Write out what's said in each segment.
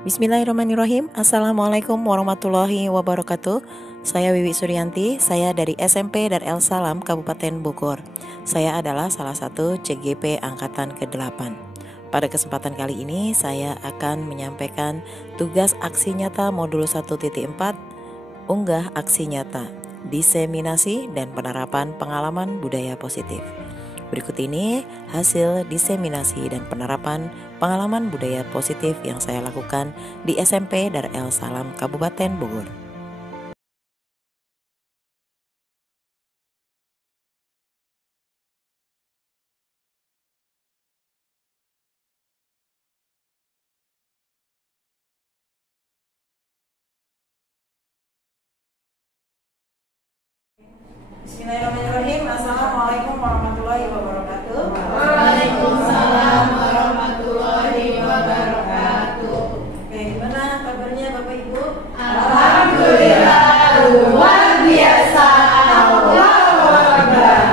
Bismillahirrahmanirrahim. Assalamualaikum warahmatullahi wabarakatuh. Saya Wiwi Suryanti, saya dari SMP Darel Salam Kabupaten Bogor. Saya adalah salah satu CGP Angkatan ke-8. Pada kesempatan kali ini saya akan menyampaikan tugas aksi nyata modul 1.4, unggah aksi nyata, diseminasi dan penerapan pengalaman budaya positif. Berikut ini hasil diseminasi dan penerapan pengalaman budaya positif yang saya lakukan di SMP Darel Salam Kabupaten Bogor. Bismillahirrahmanirrahim. Assalamualaikum warahmatullahi wabarakatuh. Waalaikumsalam warahmatullahi wabarakatuh. Oke, gimana kabarnya Bapak Ibu? Alhamdulillah luar biasa. Allahu Akbar.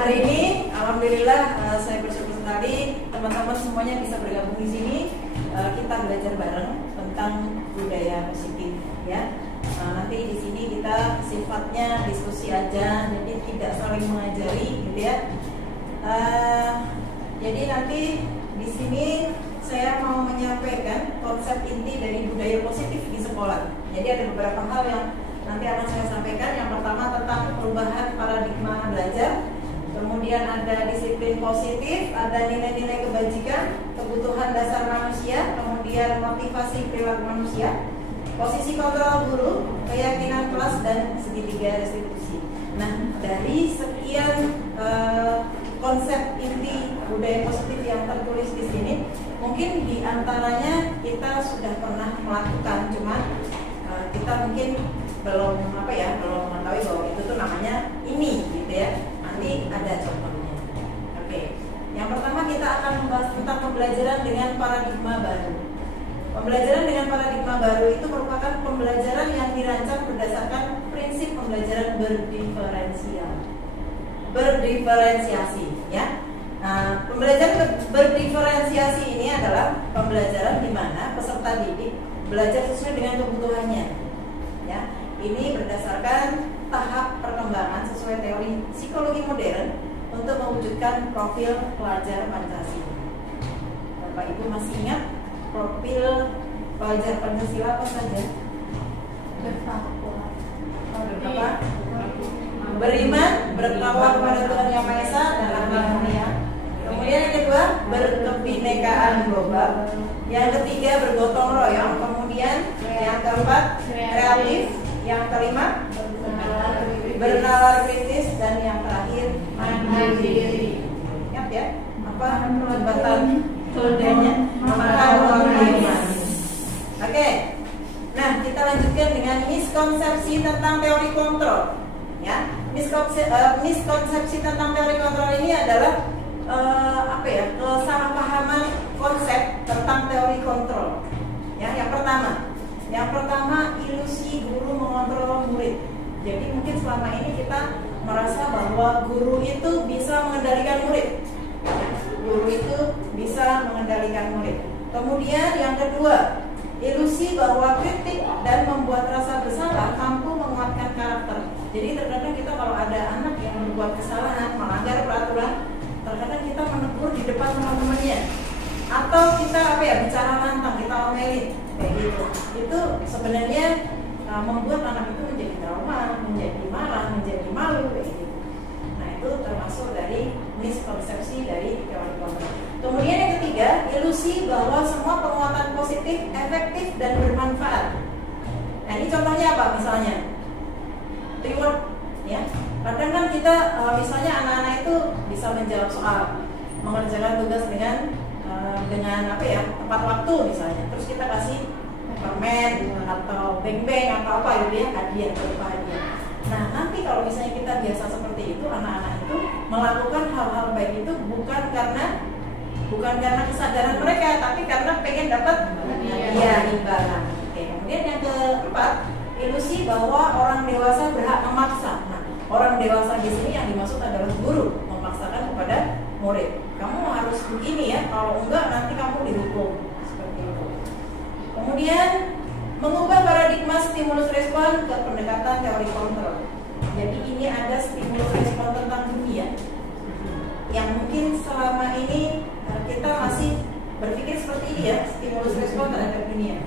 Hari ini alhamdulillah saya bersyukur sekali teman-teman semuanya bisa bergabung di sini. Kita belajar bareng tentang budaya positif, ya. Nanti di sini kita sifatnya diskusi aja, jadi tidak saling mengajari, gitu ya. Jadi nanti di sini saya mau menyampaikan konsep inti dari budaya positif di sekolah. Jadi ada beberapa hal yang nanti akan saya sampaikan. Yang pertama tentang perubahan paradigma belajar, kemudian ada disiplin positif, ada nilai-nilai kebajikan, kebutuhan dasar manusia, kemudian motivasi perilaku manusia, posisi kontrol guru, keyakinan kelas, dan segitiga restitusi. Nah, dari sekian konsep inti budaya positif yang tertulis di sini, mungkin di antaranya kita sudah pernah melakukan, cuma kita mungkin belum belum mengetahui bahwa itu tuh namanya ini, gitu ya. Nanti ada contohnya. Oke, yang pertama kita akan membahas tentang pembelajaran dengan paradigma baru. Pembelajaran dengan paradigma baru itu merupakan pembelajaran yang dirancang berdasarkan prinsip pembelajaran berdiferensiasi, ya. Nah, pembelajaran berdiferensiasi ini adalah pembelajaran di mana peserta didik belajar sesuai dengan kebutuhannya, ya. Ini berdasarkan tahap perkembangan sesuai teori psikologi modern untuk mewujudkan profil pelajar Pancasila. Bapak Ibu masih ingat profil pelajar Pancasila apa saja? Beriman, bertakwa kepada Tuhan Yang Maha Esa dan akhlak mulia. Kemudian yang kedua, berkebinekaan global. Yang ketiga, bergotong royong. Kemudian yang keempat, kreatif. Yang kelima, bernalar kritis. Dan yang terakhir, mandiri. Ingat ya, apa jembatan keledainya? Makan uang manis. Oke. Nah, kita lanjutkan dengan miskonsepsi tentang teori kontrol. Ya, miskonsepsi tentang teori kontrol ini adalah kesalahpahaman konsep tentang teori kontrol. Ya, yang pertama ilusi guru mengontrol murid. Jadi mungkin selama ini kita merasa bahwa guru itu bisa mengendalikan murid. Guru itu bisa mengendalikan murid. Kemudian yang kedua, ilusi bahwa kritik dan membuat rasa bersalah mampu menguatkan karakter. Jadi terkadang kita kalau ada anak yang membuat kesalahan, melanggar peraturan, terkadang kita menegur di depan teman-temannya, atau kita bicara lantang, kita omelin kayak gitu. Itu sebenarnya membuat anak itu menjadi trauma, menjadi marah, menjadi malu kayak gitu. Nah, itu termasuk dari miskonsepsi dari teori kontrol. Kemudian yang ketiga, ilusi bahwa semua penguatan positif efektif dan bermanfaat. Nah, ini contohnya apa? Misalnya reward, ya. Kadang kan kita misalnya anak-anak itu bisa menjawab soal, mengerjakan tugas dengan tepat waktu misalnya. Terus kita kasih permen atau beng-beng atau apa gitu ya, hadiah berupa hadiah. Nah, nanti kalau misalnya kita biasa seperti itu, anak-anak itu melakukan hal-hal baik itu bukan karena kesadaran mereka, tapi karena pengen dapat hadiah, imbalan. Oke, kemudian yang keempat, ilusi bahwa orang dewasa berhak memaksa. Nah, orang dewasa di sini yang dimaksud adalah guru memaksakan kepada murid. Kamu harus begini ya, kalau enggak nanti kamu dihukum Kemudian mengubah paradigma stimulus respon ke pendekatan teori kontrol. Jadi ini ada stimulus respon tentang dunia yang mungkin selama ini kita masih berpikir seperti ini ya, stimulus respon terhadap dunia.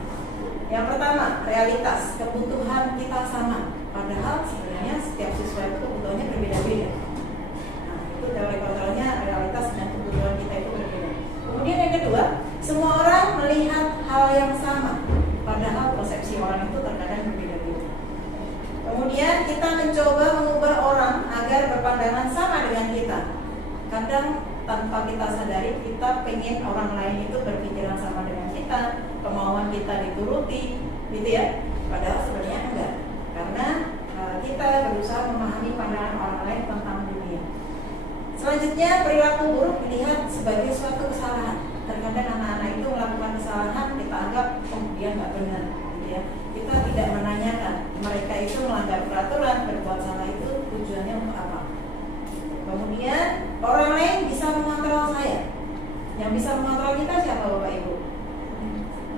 Yang pertama, realitas, kebutuhan kita sama, padahal sebenarnya setiap siswa itu kebutuhannya berbeda-beda. Nah, itu teori kontrolnya, realitas dan kebutuhan kita itu berbeda. Kemudian yang kedua, semua orang melihat hal yang sama, padahal persepsi orang itu terkadang berbeda-beda. Kemudian kita mencoba mengubah orang agar berpandangan sama dengan kita. Kadang tanpa kita sadari kita pengen orang lain itu berpikiran sama dengan kita, kemauan kita dituruti, gitu ya. Padahal sebenarnya enggak, karena kita berusaha memahami pandangan orang lain tentang dunia. Selanjutnya, perilaku buruk dilihat sebagai suatu kesalahan. Terkadang anak-anak itu melakukan kesalahan, kita anggap dia nggak benar, gitu ya. Kita tidak menanyakan mereka itu melanggar peraturan, berbuat salah itu tujuannya untuk apa. Kemudian orang lain bisa mengontrol saya. Yang bisa mengontrol kita siapa, Bapak Ibu?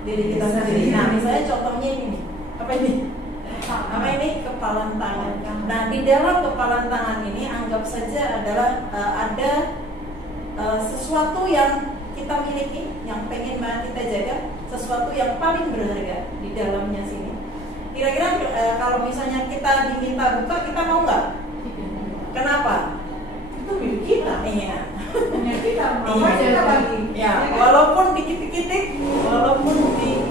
Diri kita sendiri. Nah, misalnya contohnya ini nih. Apa ini? Apa ini? Kepalan tangan. Nah, di dalam kepalan tangan ini anggap saja adalah ada sesuatu yang kita miliki, yang pengen banget kita jaga, sesuatu yang paling berharga di dalamnya sini. Kira-kira kalau misalnya kita diminta buka, kita mau nggak? Kenapa? Itu milik kita. Iya. Punya kita, mau Iya. aja lagi. Ya, walaupun dikit-dikit, walaupun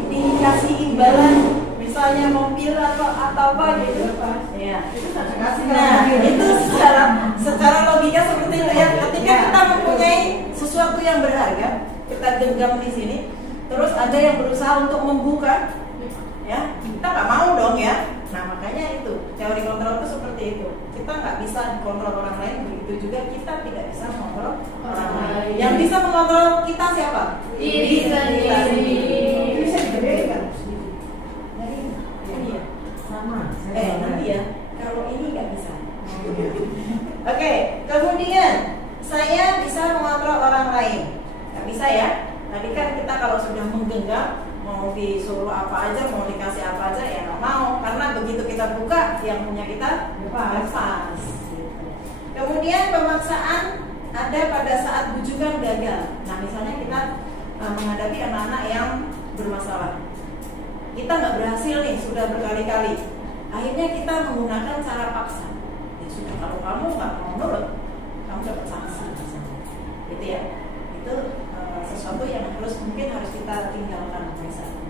dikasih imbalan, misalnya mobil atau apa gitu. Ya. Nah, itu secara logika seperti itu ya. Ketika kita mempunyai sesuatu yang berharga, kita genggam di sini, terus ada yang berusaha untuk membuka, ya, kita nggak mau dong ya. Nah, makanya itu teori kontrol itu seperti itu. Kita nggak bisa kontrol orang lain, begitu juga kita tidak bisa mengontrol orang lain. Yang bisa mengontrol kita siapa? Diri sendiri. Bisa dibedakan. Ini ya. Sama. Nanti ya. Kalau ini nggak bisa. Oke, kemudian saya bisa mengontrol orang lain. Nggak bisa ya. Tadi kan kita kalau sudah menggenggam, mau disuruh apa aja, mau dikasih apa aja, ya nggak mau. Karena begitu kita buka, yang punya kita lepas. Kemudian pemaksaan ada pada saat bujukan gagal. Nah, misalnya kita menghadapi anak-anak yang bermasalah. Kita nggak berhasil nih, sudah berkali-kali. Akhirnya kita menggunakan cara paksa. Ya sudah, kalau kamu nggak mau nurut, kamu dapat sanksi. Gitu ya. Itu sesuatu yang mungkin harus kita tinggalkan misalnya.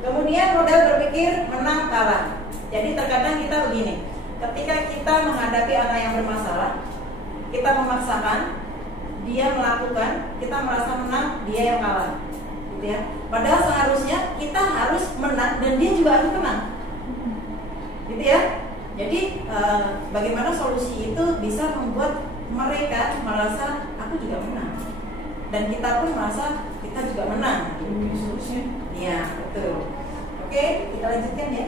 Kemudian model berpikir menang kalah. Jadi terkadang kita begini, ketika kita menghadapi anak yang bermasalah, kita memaksakan, dia melakukan, kita merasa menang, dia yang kalah, gitu ya. Padahal seharusnya kita harus menang dan dia juga harus menang, gitu ya. Jadi bagaimana solusi itu bisa membuat mereka merasa aku juga menang. Dan kita pun merasa kita juga menang. Iya, betul. Oke, kita lanjutkan ya.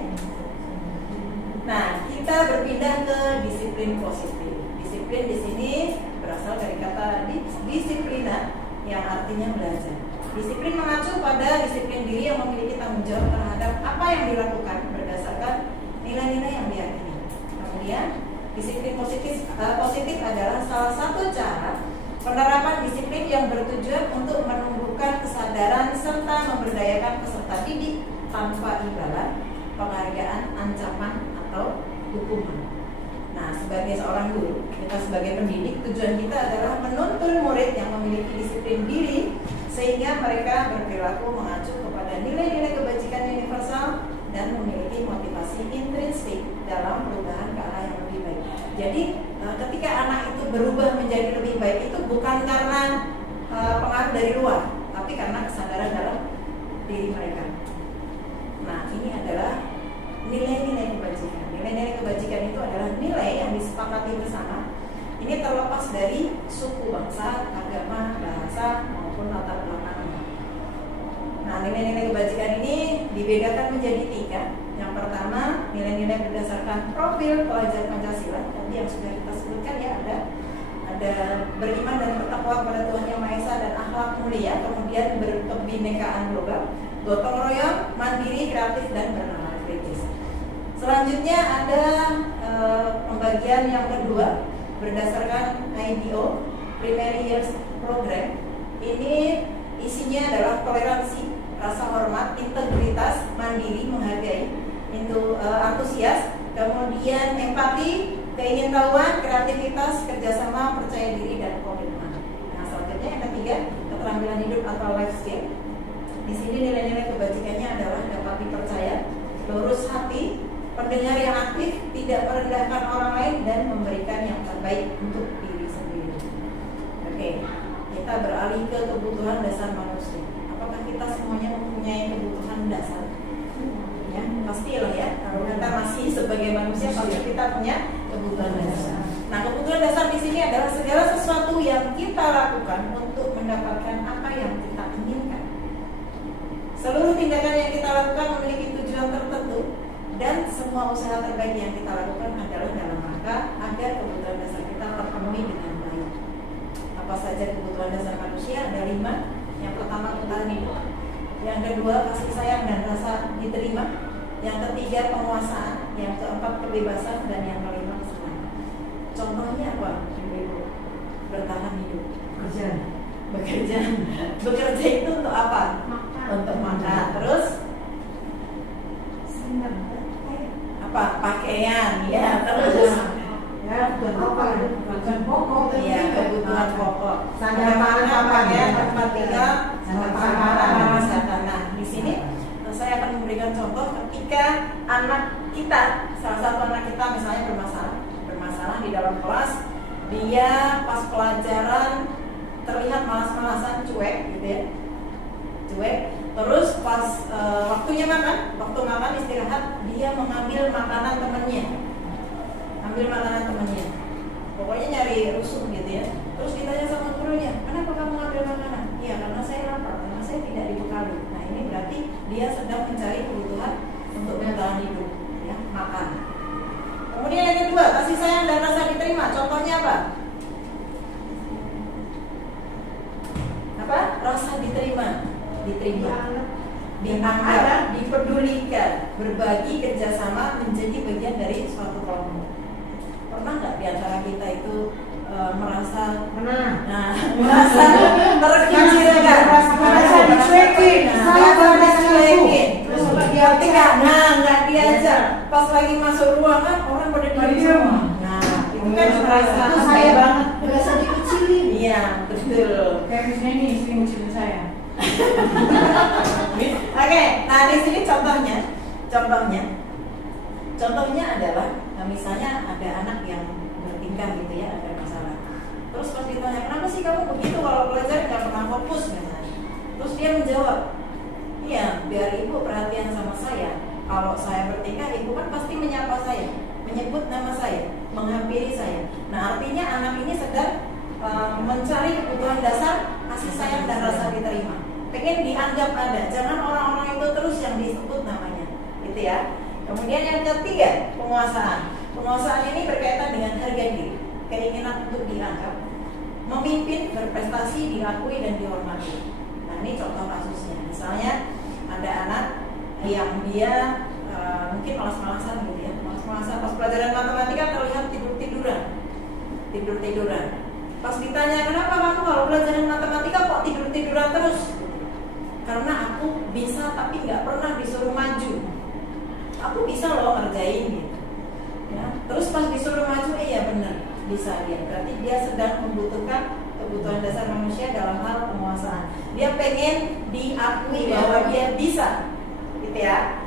Nah, kita berpindah ke disiplin positif. Disiplin di sini berasal dari kata disiplina yang artinya belajar. Disiplin mengacu pada disiplin diri yang memiliki tanggung jawab terhadap apa yang dilakukan berdasarkan nilai-nilai yang diyakini. Kemudian, disiplin positif adalah salah satu cara penerapan disiplin yang bertujuan untuk menumbuhkan kesadaran serta memberdayakan peserta didik tanpa imbalan, penghargaan, ancaman, atau hukuman. Nah, sebagai seorang guru, kita sebagai pendidik, tujuan kita adalah menuntun murid yang memiliki disiplin diri sehingga mereka berperilaku mengacu kepada nilai-nilai kebajikan universal dan memiliki motivasi intrinsik dalam perubahan ke arah yang lebih baik. Jadi ketika anak itu berubah menjadi lebih baik itu bukan karena pengaruh dari luar, tapi karena kesadaran dalam diri mereka. Nah, ini adalah nilai-nilai kebajikan. Nilai-nilai kebajikan itu adalah nilai yang disepakati bersama. Ini terlepas dari suku, bangsa, agama, bahasa maupun latar belakang. Nah, nilai-nilai kebajikan ini dibedakan menjadi 3. Yang pertama, nilai-nilai berdasarkan profil pelajar Pancasila. Tadi yang sudah kita sebutkan ya, ada beriman dan bertakwa kepada Tuhan Yang Maha Esa dan akhlak mulia, kemudian berkebinekaan global, gotong royong, mandiri, kreatif, dan bernalar kritis. Selanjutnya ada pembagian yang kedua berdasarkan IBO, Primary Years Program. Ini isinya adalah toleransi, rasa hormat, integritas, mandiri, menghargai, antusias, kemudian empati, keingintahuan, kreativitas, kerjasama, percaya diri, dan komitmen. Nah, selanjutnya yang ketiga, keterampilan hidup atau life skill. Di sini nilai-nilai kebajikannya adalah dapat dipercaya, lurus hati, pendengar yang aktif, tidak merendahkan orang lain, dan memberikan yang terbaik untuk diri sendiri. Oke, kita beralih ke kebutuhan dasar manusia. Apakah kita semuanya mempunyai kebutuhan dasar? Ya, pastilah ya. Kalau kita masih sebagai manusia, pasti kita punya kebutuhan dasar. Nah, kebutuhan dasar di sini adalah segala sesuatu yang kita lakukan untuk mendapatkan apa yang kita inginkan. Seluruh tindakan yang kita lakukan memiliki tujuan tertentu, dan semua usaha terbaik yang kita lakukan adalah dalam rangka agar kebutuhan dasar kita terpenuhi dengan baik. Apa saja kebutuhan dasar manusia? Ada 5. Yang pertama, bertahan hidup. Yang kedua, kasih sayang dan rasa diterima. Yang ketiga, penguasaan. Yang keempat, kebebasan. Dan yang kelima, kesenangan. Contohnya apa? Bertahan hidup. Bekerja. Bekerja itu untuk apa? Makan. Untuk makan. Terus apa? Pakaian. Ya, terus kebutuhan pokok. ya, kebutuhan pokok. Sandapan, pakaian, tempat tinggal, Sandapan. kesehatan. Nah, di sini saya akan memberikan contoh ketika anak kita, salah satu anak kita misalnya bermasalah di dalam kelas, dia pas pelajaran terlihat malas-malasan, cuek gitu ya, cuek. Terus pas waktu makan istirahat, dia mengambil makanan temannya, pokoknya nyari rusuh gitu ya. Terus ditanya sama gurunya, kenapa kamu ngambil makanan? Iya, karena saya lapar, karena saya tidak dibekali. Nah, ini berarti dia sedang mencari kebutuhan untuk bertahan hidup, ya, makan. Kemudian yang kedua, kasih sayang dan rasa diterima. Contohnya apa? Rasa diterima, dianggap, dipedulikan, berbagi, kerjasama, menjadi bagian dari suatu kelompok. Pernah nggak di antara kita itu merasa terkecilkan, merasa dicuekin, terus ketika nggak diajar, pas lagi masuk ruangan orang pada diam. Nah, itu kan merasa saya banget, merasa dikecilin. Iya, betul. Kayak misalnya ini istri mucilin saya. Oke, nah di sini contohnya adalah misalnya ada anak yang bertingkah gitu ya, ada masalah. Terus pas ditanya, kenapa sih kamu begitu kalau belajar nggak pernah fokus misalnya? Terus dia menjawab, iya, biar ibu perhatian sama saya. Kalau saya bertingkah, ibu kan pasti menyapa saya, menyebut nama saya, menghampiri saya. Nah, artinya anak ini sedang mencari kebutuhan dasar, kasih sayang dan rasa diterima. Pengen dianggap ada, jangan orang-orang itu terus yang disebut namanya, gitu ya. Kemudian yang ketiga, penguasaan. Penguasaan ini berkaitan dengan harga diri, keinginan untuk dianggap, memimpin, berprestasi, diakui dan dihormati. Nah, ini contoh kasusnya. Misalnya ada anak yang dia mungkin malas-malasan gitu ya, malas-malasan pas pelajaran matematika terlihat tidur-tiduran. Pas ditanya, kenapa kamu kalau pelajaran matematika kok tidur-tiduran terus? Karena aku bisa tapi nggak pernah disuruh maju. Aku bisa loh ngerjain gitu. Ya, terus pas disuruh maju, iya benar bisa dia. Berarti dia sedang membutuhkan kebutuhan dasar manusia dalam hal penguasaan. Dia pengen diakui bahwa dia bisa, gitu ya.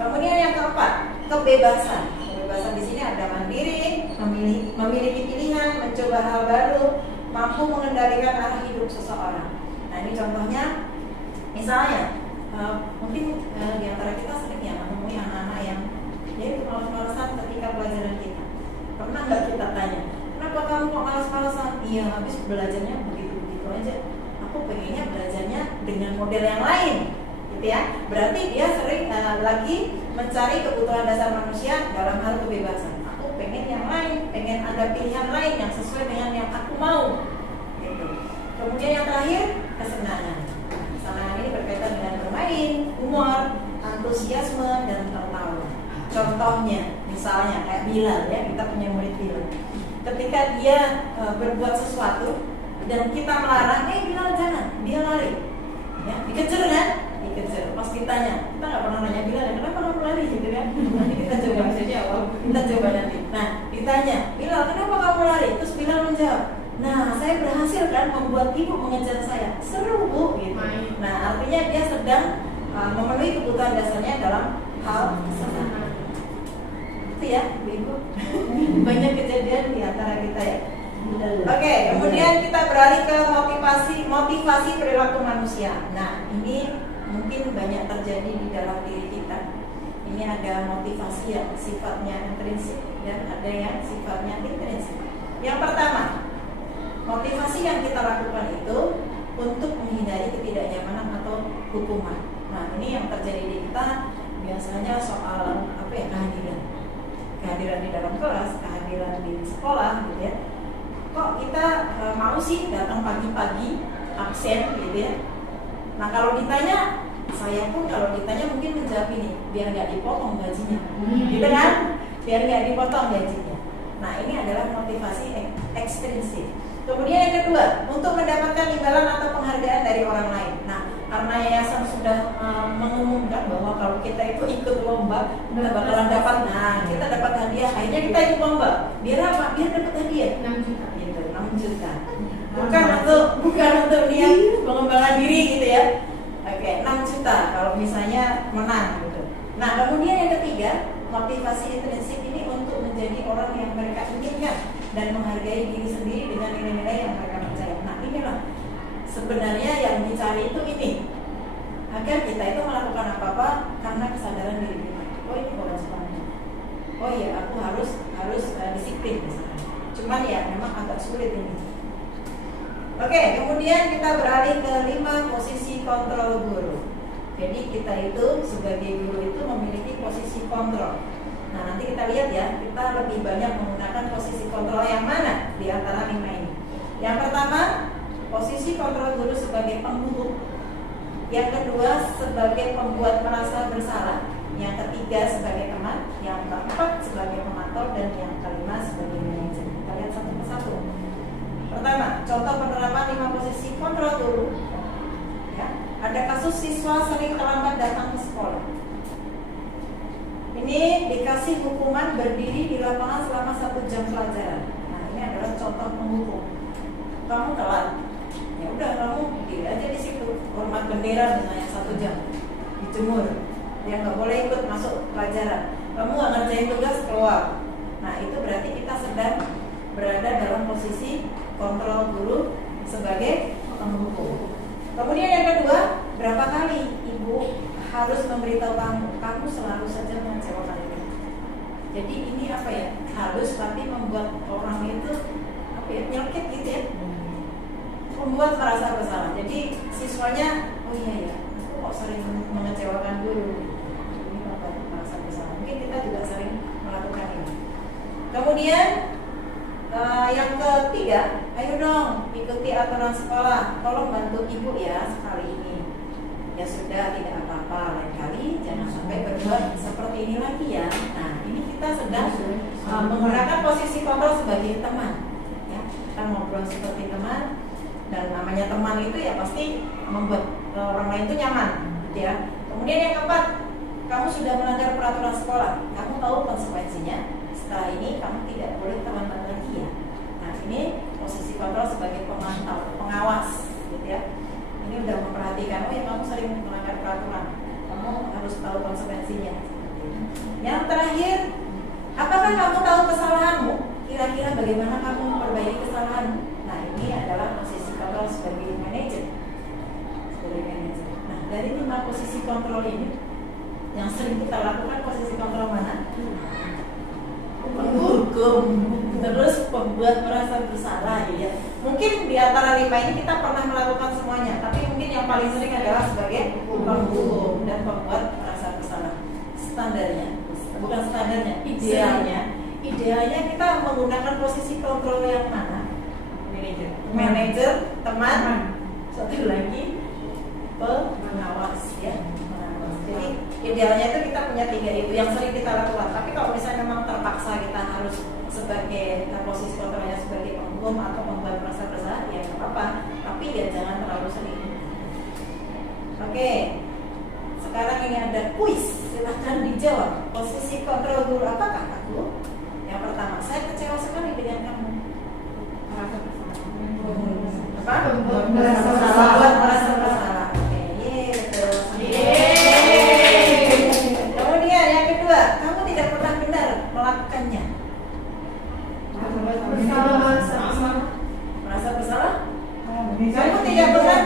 Kemudian yang keempat, kebebasan. Kebebasan di sini ada mandiri, memiliki pilihan, mencoba hal baru, mampu mengendalikan arah hidup seseorang. Nah, ini contohnya. Misalnya, mungkin di antara kita sering ya menemui anak-anak yang dia itu malas-malasan ketika pelajaran kita. Pernah nggak kita tanya, kenapa kamu kok malas-malasan? Iya, habis belajarnya begitu-begitu aja. Aku pengennya belajarnya dengan model yang lain, gitu ya. Berarti dia sering lagi mencari kebutuhan dasar manusia dalam hal kebebasan. Aku pengen yang lain, pengen ada pilihan lain yang sesuai dengan yang aku mau, gitu. Kemudian yang terakhir, kesenangan. Kesenangan ini berkaitan dengan bermain, antusiasme dan tertawa. Contohnya, misalnya kayak Bilal ya, kita punya murid Bilal. Ketika dia berbuat sesuatu dan kita melarang, Bilal jangan, dia lari, ya, dikejar kan? Dikejar. Pas ditanya, kita nggak pernah nanya Bilal, kenapa kamu lari gitu kan? Nanti kita coba saja awal, kita coba nanti. Nah, ditanya, Bilal kenapa kamu lari? Terus Bilal menjawab, nah saya berhasil kan membuat ibu mengejar saya, seru bu, gitu. Nah, artinya dia sedang memenuhi kebutuhan dasarnya dalam hal kesenangan. Itu ya, ibu. Banyak kejadian di antara kita ya. Oke, kemudian kita beralih ke motivasi perilaku manusia. Nah, ini mungkin banyak terjadi di dalam diri kita. Ini ada motivasi yang sifatnya intrinsik dan ada yang sifatnya intrinsik. Yang pertama, motivasi yang kita lakukan itu untuk menghindari ketidaknyamanan atau hukuman. Nah, ini yang terjadi di kita biasanya soal kehadiran di dalam kelas, kehadiran di sekolah, gitu ya. Kok kita mau sih datang pagi-pagi absen, gitu ya. Nah, kalau ditanya, saya pun kalau ditanya mungkin menjawab ini, biar nggak dipotong gajinya, gitu kan? Biar nggak dipotong gajinya. Nah, ini adalah motivasi ekstrinsik. Kemudian yang kedua, untuk mendapatkan imbalan atau penghargaan dari orang lain. Nah, karena yayasan sudah mengumumkan bahwa kalau kita itu ikut lomba, kita bakalan dapat, kita dapat hadiah. Akhirnya kita ikut lomba. Biar apa? Biar dapat hadiah. 6 juta. Gitu, 6 juta. Bukan untuk niat pengembangan diri gitu ya. Oke, 6 juta kalau misalnya menang gitu. Nah, kemudian yang ketiga, motivasi intrinsik ini untuk menjadi orang yang mereka inginkan dan menghargai diri sendiri dengan nilai-nilai yang mereka percaya. Nah, inilah sebenarnya yang dicari itu ini, agar kita itu melakukan apa-apa karena kesadaran diri kita. Oh, ini kewajibannya. Oh iya, aku harus disiplin misalnya. Cuman ya memang agak sulit ini. Oke, kemudian kita beralih ke 5 posisi kontrol guru. Jadi kita itu sebagai guru itu memiliki posisi kontrol. Nah, nanti kita lihat ya, kita lebih banyak menggunakan posisi kontrol yang mana di antara 5 ini. Yang pertama, posisi kontrol guru sebagai penghukum. Yang kedua, sebagai pembuat merasa bersalah. Yang ketiga, sebagai teman. Yang keempat, sebagai pemantau. Dan yang kelima, sebagai manajer. Kita lihat satu persatu. Pertama, contoh penerapan 5 posisi kontrol guru. Ya, ada kasus siswa sering terlambat datang ke sekolah. Ini dikasih hukuman berdiri di lapangan selama 1 jam pelajaran. Nah, ini adalah contoh penghukum. Kamu telat, ya udah kamu diri aja di situ, hormat bendera misalnya 1 jam, dijemur, dia nggak boleh ikut masuk pelajaran. Kamu nggak ngerjain tugas, keluar. Nah, itu berarti kita sedang berada dalam posisi kontrol guru sebagai penghukum. Kemudian yang kedua, berapa kali ibu harus memberitahu kamu selalu saja mengecewakan ibu. Jadi ini apa ya? Harus, tapi membuat orang itu nyelkit gitu ya. Membuat merasa bersalah. Jadi siswanya, oh iya ya, aku kok sering mengecewakan guru. Ini membuat merasa bersalah. Mungkin kita juga sering melakukan ini. Kemudian yang ketiga, ayo dong ikuti aturan sekolah. Tolong bantu ibu ya sekali ini. Ya sudah, tidak apa-apa, lain kali jangan sampai berbuat seperti ini lagi ya. Nah, ini kita sedang menggunakan posisi kontrol sebagai teman. Ya, kita ngobrol seperti teman, dan namanya teman itu ya pasti membuat orang lain itu nyaman, gitu ya. Kemudian yang keempat, kamu sudah melanggar peraturan sekolah, kamu tahu konsekuensinya. Setelah ini kamu tidak boleh terlambat lagi ya. Nah, ini posisi kontrol sebagai pemantau, pengawas, gitu ya. Ini udah memperhatikan, oh ya kamu sering melanggar peraturan, kamu harus tahu konsekuensinya. Yang terakhir, apakah kamu tahu kesalahanmu? Kira-kira bagaimana kamu memperbaiki kesalahanmu? Nah, ini adalah posisi kontrol sebagai manajer. Nah, dari 5 posisi kontrol ini, yang sering kita lakukan posisi kontrol mana? Penghukum, terus pembuat merasa bersalah ya. Mungkin di antara 5 ini kita pernah melakukan semuanya, tapi mungkin yang paling sering adalah sebagai penghukum dan pembuat merasa bersalah. Standarnya, bukan standarnya, idealnya kita menggunakan posisi kontrol yang mana? Manajer, teman, satu lagi pengawas ya. Jadi Idealnya itu kita punya 3 itu yang sering kita lakukan. Tapi kalau misalnya memang terpaksa kita harus sebagai posisi kontrolnya sebagai penghukum atau membuat merasa bersalah, ya nggak apa-apa. Tapi ya jangan terlalu sering. Oke. Sekarang ini ada kuis. Silahkan dijawab. Posisi kontrol guru apakah aku? Yang pertama, saya kecewa sekali dengan kamu. Apa? Merasa bersalah. Merasa bersalah. Oke, betul. Kemudian yang kedua, kamu tidak pernah benar melakukannya. Merasa bersalah? Kamu tidak pernah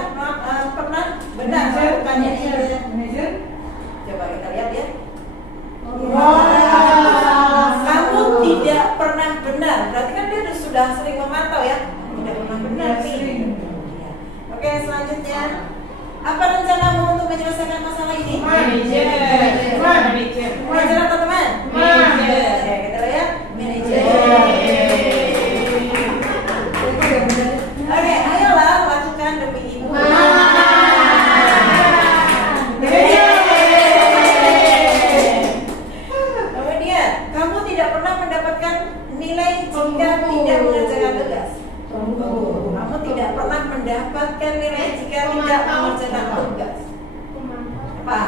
benar melakukannya. Coba kita lihat ya. Kamu tidak pernah benar. Berarti kan dia sudah sering memantau ya. Tidak pernah benar nih. Oke, selanjutnya. Apa rencanamu untuk menyelesaikan masalah ini? Manajer. Manajer atau teman? Manajer. Oke, kita lihat manajer. Oke, ayolah lakukan demi ibu. Kemudian, kamu tidak pernah mendapatkan nilai jika tidak mengerjakan tugas. Kamu tidak pernah mendapatkan nilai jika tidak mengerjakan tugas. Apa?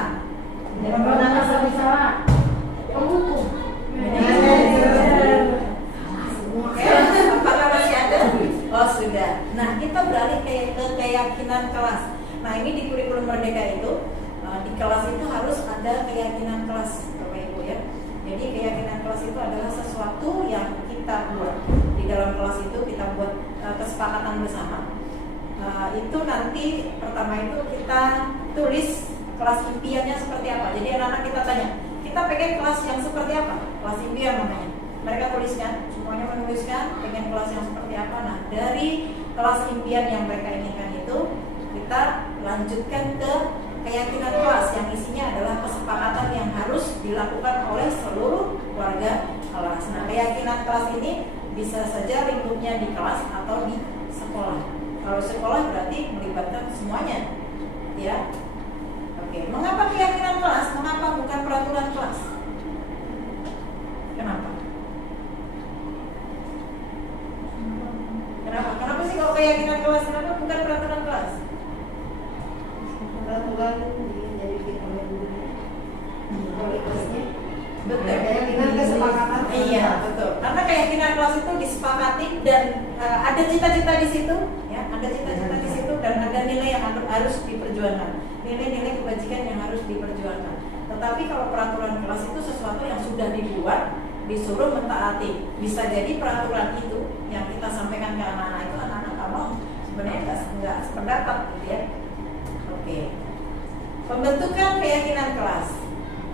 Tidak pernah merasa bersalah. Penghukum. Oke, apakah masih ada? Oh sudah. Nah kita beralih ke keyakinan kelas. Nah ini di kurikulum Merdeka itu di kelas itu harus ada keyakinan kelas, Bapak Ibu ya. Jadi keyakinan kelas itu adalah sesuatu yang kita buat di dalam kelas itu kita buat kesepakatan bersama. Itu nanti pertama itu kita tulis kelas impiannya seperti apa. Jadi anak-anak kita tanya, kita pengen kelas yang seperti apa? Kelas impian namanya. Mereka tuliskan, semuanya menuliskan pengen kelas yang seperti apa. Nah dari kelas impian yang mereka inginkan itu kita lanjutkan ke keyakinan kelas yang isinya adalah kesepakatan yang harus dilakukan oleh seluruh warga kelas. Nah keyakinan kelas ini bisa saja lingkupnya di kelas atau di sekolah. Kalau sekolah berarti melibatkan semuanya, ya. Oke, mengapa keyakinan kelas? Mengapa bukan peraturan kelas? Kenapa? Kenapa sih kalau keyakinan kelas? Kenapa bukan peraturan kelas? Peraturan jadi oleh gurunya, oleh kelasnya. Betul. Keyakinan kesepakatan. Iya, betul. Karena keyakinan kelas itu disepakati dan ada cita-cita di situ, ya, ada cita-cita di situ dan ada nilai yang harus diperjuangkan. Nilai-nilai kebajikan yang harus diperjuangkan. Tetapi kalau peraturan kelas itu sesuatu yang sudah dibuat, disuruh mentaati. Bisa jadi peraturan itu yang kita sampaikan ke anak-anak itu anak-anak kamu sebenarnya nggak sependapat, gitu ya. Oke. Pembentukan keyakinan kelas.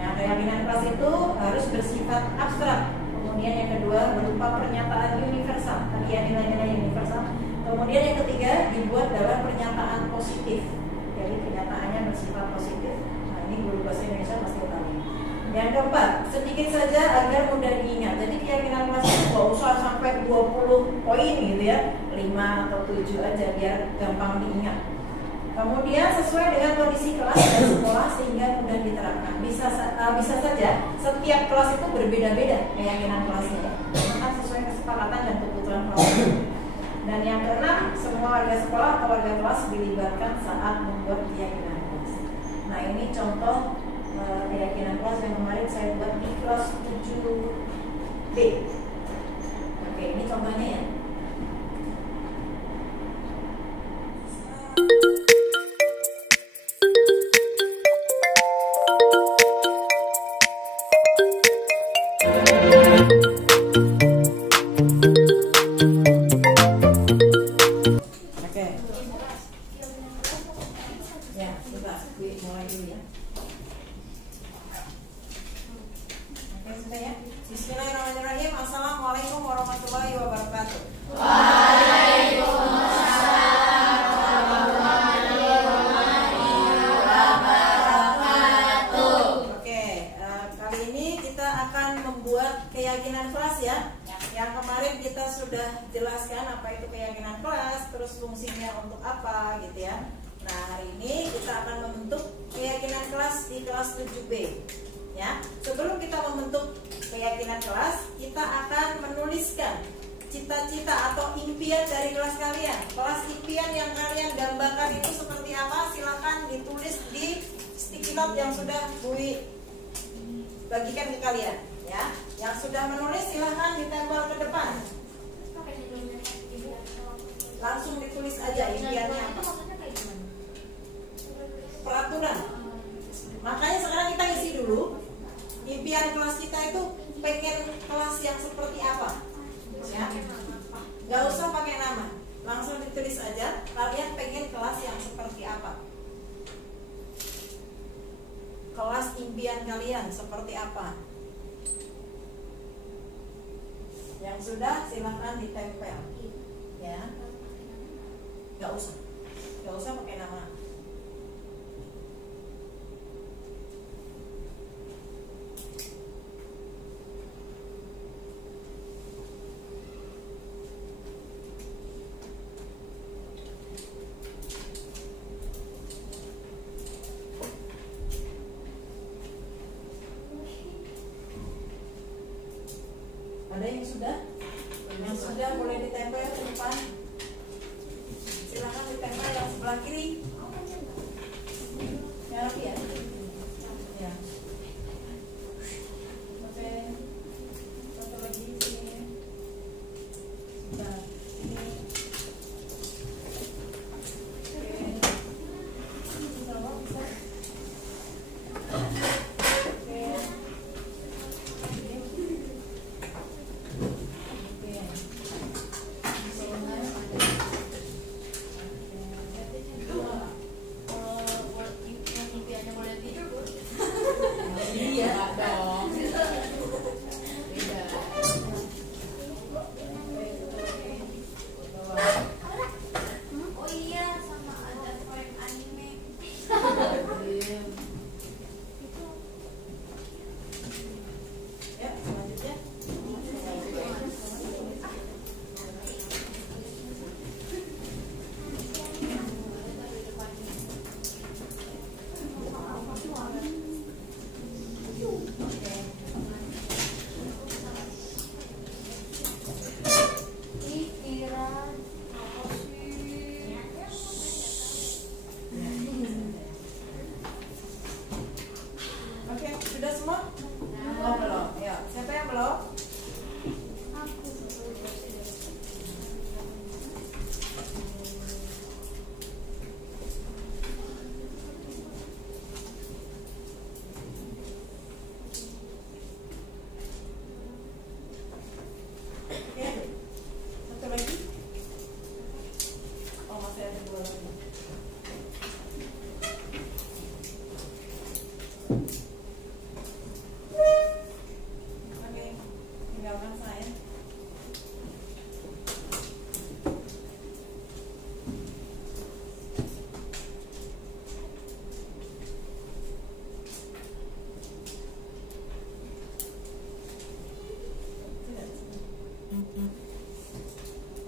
Nah, keyakinan kelas itu harus bersifat abstrak. Kemudian yang kedua berupa pernyataan universal. Tadi ya nilai-nilai universal. Kemudian yang ketiga dibuat dalam pernyataan positif. Jadi pernyataannya bersifat positif. Nah, ini guru bahasa Indonesia pasti tahu. Yang keempat, sedikit saja agar mudah diingat. Jadi keyakinan kelas itu nggak usah sampai 20 poin gitu ya. 5 atau 7 aja biar gampang diingat. Kemudian sesuai dengan kondisi kelas dan sekolah sehingga mudah diterapkan. Bisa saja setiap kelas itu berbeda-beda keyakinan kelasnya, karena sesuai kesepakatan dan kebutuhan kelas. Dan yang keenam, semua warga sekolah atau warga kelas dilibatkan saat membuat keyakinan kelas. Nah ini contoh keyakinan kelas yang kemarin saya buat di kelas 7B. Oke, ini contohnya ya. Bismillahirrahmanirrahim. Assalamualaikum warahmatullahi wabarakatuh. Waalaikumsalam warahmatullahi wabarakatuh. Oke, kali ini kita akan membuat keyakinan kelas ya. Yang kemarin kita sudah jelaskan apa itu keyakinan kelas, terus fungsinya untuk apa gitu ya. Nah hari ini kita akan membentuk keyakinan kelas di kelas 7B. Ya, sebelum kita membentuk keyakinan kelas, kita akan menuliskan cita-cita atau impian dari kelas kalian. Kelas impian yang kalian gambarkan itu seperti apa? Silakan ditulis di sticky note yang sudah Bui bagikan ke kalian. Ya, yang sudah menulis silakan ditempel ke depan. Langsung ditulis aja impiannya apa. Peraturan. Makanya sekarang kita isi dulu impian kelas kita itu pengen kelas yang seperti apa. Ya, nggak usah pakai nama, langsung ditulis aja. Kalian pengen kelas yang seperti apa? Kelas impian kalian seperti apa? Yang sudah silahkan ditempel. Ya, nggak usah pakai nama. Ada yang sudah? Yang sudah boleh ditempel ke depan. Silakan ditempel yang sebelah kiri. Ya, rapi ya. Ya. Oke. Satu lagi sini. Nah, ini. Oke. Bisa. Oke. Sudah semua? Oh, belum. Ya, siapa yang belum? Oke. Satu lagi. Oh, masih ada dua lagi. Tinggalkan saya.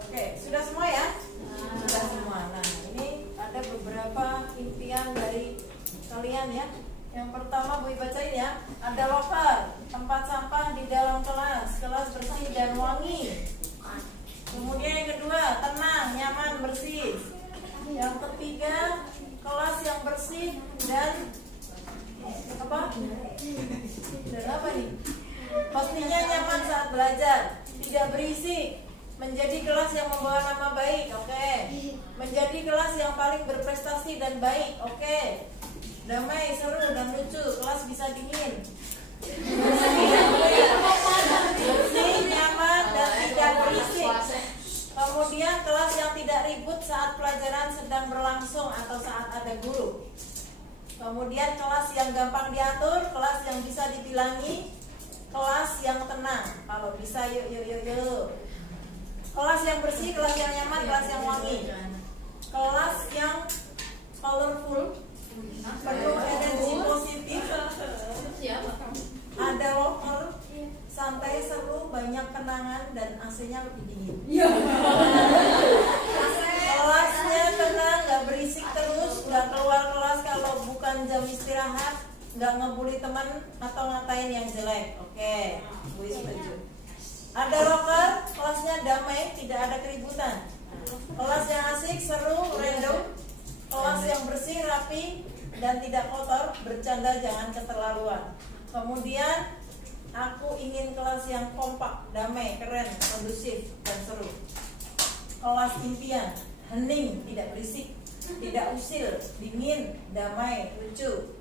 Oke, sudah semua ya? Sudah semua. Nah, ini ada beberapa impian dari kalian ya. Yang pertama Bui bacain ya. Ada loker, tempat sampah di dalam kelas, kelas bersih dan wangi. Kemudian yang kedua, tenang, nyaman, bersih. Yang ketiga, kelas yang bersih dan apa? Dan apa nih? Pastinya nyaman saat belajar, tidak berisik. Menjadi kelas yang membawa nama baik, oke. Menjadi kelas yang paling berprestasi dan baik, oke. Damai, seru, dan lucu, kelas bisa dingin. Bersih, nyaman, dan tidak berisik. Kemudian kelas yang tidak ribut saat pelajaran sedang berlangsung atau saat ada guru. Kemudian kelas yang gampang diatur, kelas yang bisa dibilangi, kelas yang tenang. Kalau bisa yuk. Kelas yang bersih, kelas yang nyaman, kelas yang wangi. Kelas yang colorful, penuh energi positif. Ada locker, santai, seru, banyak kenangan, dan AC-nya lebih dingin. Kelasnya tenang, gak berisik terus, gak keluar kelas kalau bukan jam istirahat. nggak ngebully teman atau ngatain yang jelek. Oke, gue setuju. Ada rocker, kelasnya damai, tidak ada keributan. Kelas yang asik, seru, random. Kelas yang bersih, rapi, dan tidak kotor. Bercanda jangan keterlaluan. Kemudian aku ingin kelas yang kompak, damai, keren, kondusif, dan seru. Kelas impian, hening, tidak berisik, tidak usil, dingin, damai, lucu.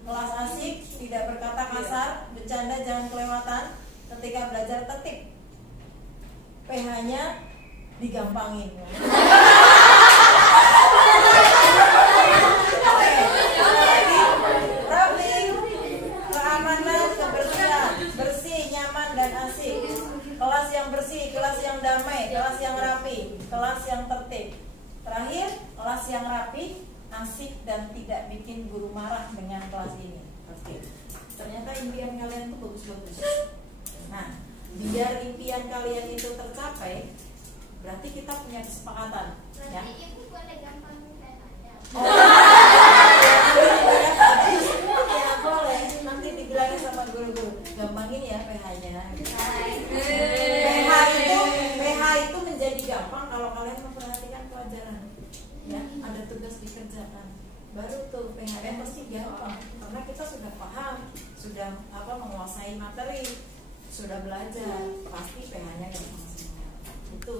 Kelas asik, tidak berkata kasar, bercanda jangan kelewatan. Ketika belajar tertib, PH-nya digampangin. Rapi, keamanan, kebersihan, bersih, nyaman, dan asik. Kelas yang bersih, kelas yang damai, kelas yang rapi, kelas yang tertib. Terakhir, kelas yang rapi, asik, dan tidak bikin guru marah dengan kelas ini. Oke. Ternyata impian kalian itu bagus-bagus. Nah, biar impian kalian itu tercapai, berarti kita punya kesepakatan. Ya. Ibu boleh gampang tanya. Ya boleh. Nanti dibilangin sama guru-guru, gampangin ya PH-nya. PH itu menjadi gampang kalau kalian memperhatikan pelajaran. Ya, ada tugas dikerjakan. Baru tuh PH pasti gampang karena kita sudah paham, sudah menguasai materi, sudah belajar, pasti PH-nya gampang semua. Itu.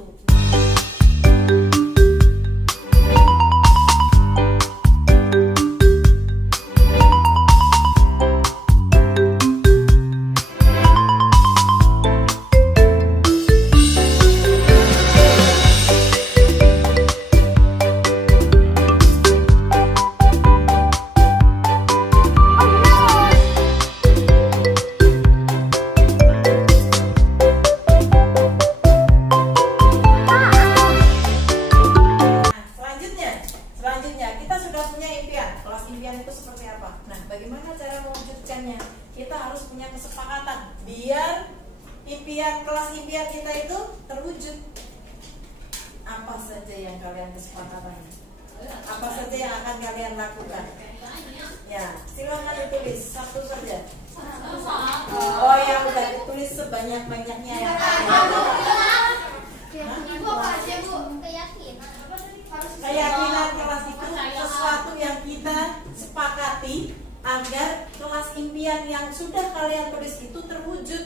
Keyakinan kelas itu sesuatu yang kita sepakati agar kelas impian yang sudah kalian tulis itu terwujud.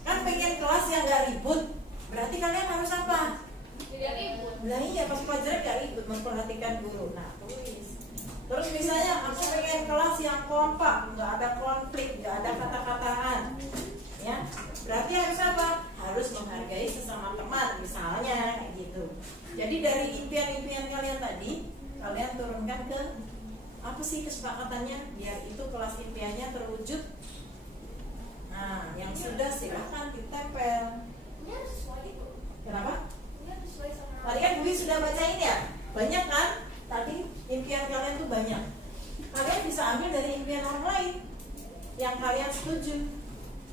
Kan pengen kelas yang gak ribut, berarti kalian harus apa? Tidak ribut. Nah iya, pas pelajaran gak ribut, memperhatikan guru. Nah tulis. Terus misalnya aku pengen kelas yang kompak, gak ada konflik, gak ada kata-kataan, ya berarti harus apa? Harus menghargai sesama teman, misalnya kayak gitu. Jadi dari impian-impian kalian tadi, kalian turunkan ke apa sih kesepakatannya biar itu kelas impiannya terwujud. Nah, yang sudah silahkan ditempel. Ini harus sesuai itu. Kenapa? Ini harus sesuai sama. Tadi kan Budi sudah bacain ya, banyak kan? Tadi impian kalian tuh banyak. Kalian bisa ambil dari impian orang lain yang kalian setuju.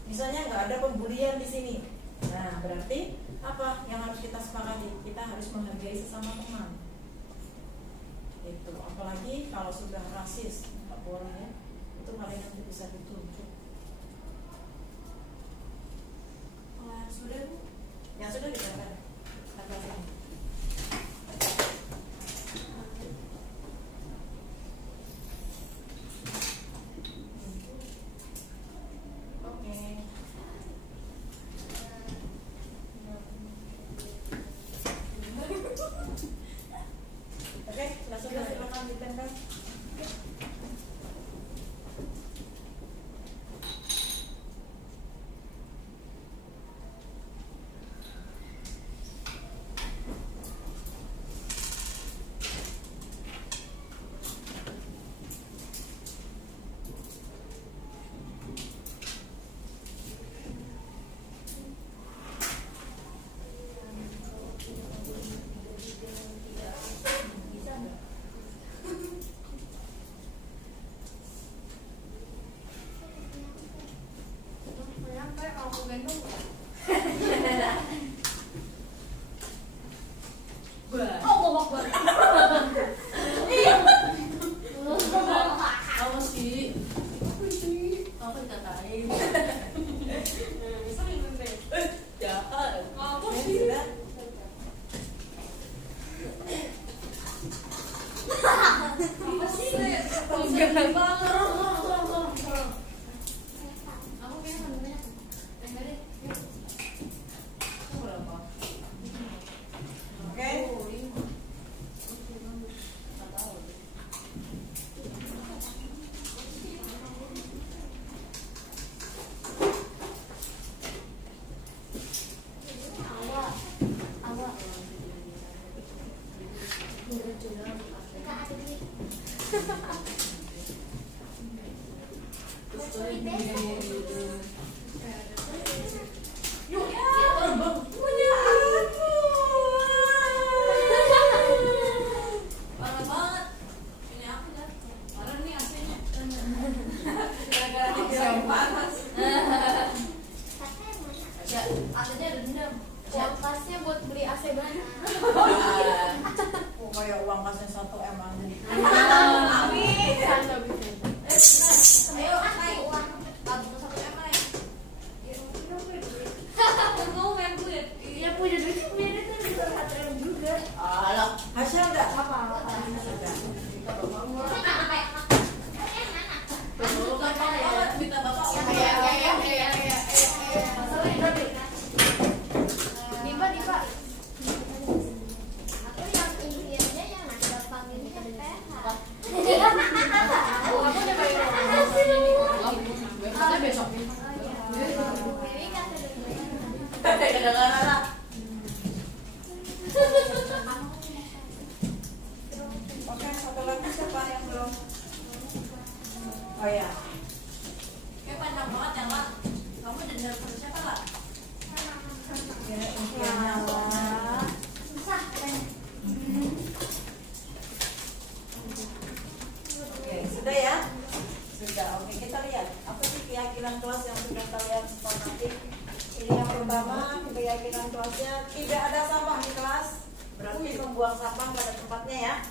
Misalnya nggak ada pembulian di sini. Nah, berarti apa yang harus kita sepakati? Kita harus menghargai sesama teman. Itu. Apalagi kalau sudah rasis, nggak boleh ya. Itu kalian nanti bisa dituntut. Sudah Bu? Yang sudah dikatakan. Apa dikatain? Sering deh. Jahat. Apa Oke, sih? sudah. Apa sih? Enggak banget. Aku pengen banyak. Enggak deh. Berapa? Oke. Nggak tahu. Awak. Awak. Kak ada duit. Terus ini. Yuk, punya aku. Parah banget. Ini aku kan. Parah nih AC-nya. Gara-gara dibilang panas. Ya, AC-nya ada dendam. Uang kasnya buat beli AC baru. Oh, kayak uang kasnya 1 M aja. Amin. Ayo naik. Tabung 1 M naik. Kamu main duit. Ya punya duit punya duit kan bisa HTM juga. Alah, hasil enggak? Apa? Bukan banget minta bapak. Diva. Aku yang impiannya yang ada panggilnya PH. Aku udah bayar. Katanya besok. Dewi kasih duit. Kedengaran lah. Oke, satu lagi siapa yang belum? Oh ya, Kayak panjang banget ya, Pak. Kamu dendam sama siapa, Pak? ya impiannya lah. Susah katanya. Oke, sudah ya? Sudah. Oke, kita lihat apa sih keyakinan kelas yang sudah kalian sepakati. Ini yang pertama, keyakinan kelasnya tidak ada sampah di kelas. Berarti membuang sampah pada tempatnya ya.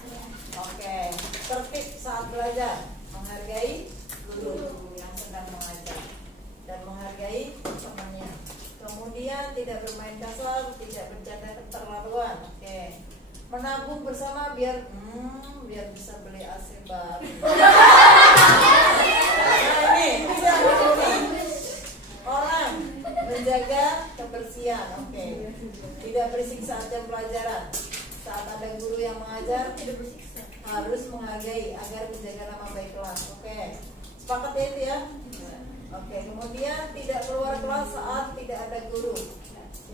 Oke, tertib saat belajar, menghargai guru yang sedang mengajar dan menghargai temannya. Kemudian tidak bermain kasar, tidak bercanda keterlaluan. Oke, menabung bersama biar bisa beli AC baru. Nah, ini bisa menghubungi orang, menjaga kebersihan. Oke, tidak berisik saat jam pelajaran. Saat ada guru yang mengajar, tidak bersiksa, harus menghargai agar menjaga nama baik kelas. Oke, sepakat ya itu ya? Oke, kemudian tidak keluar kelas saat tidak ada guru.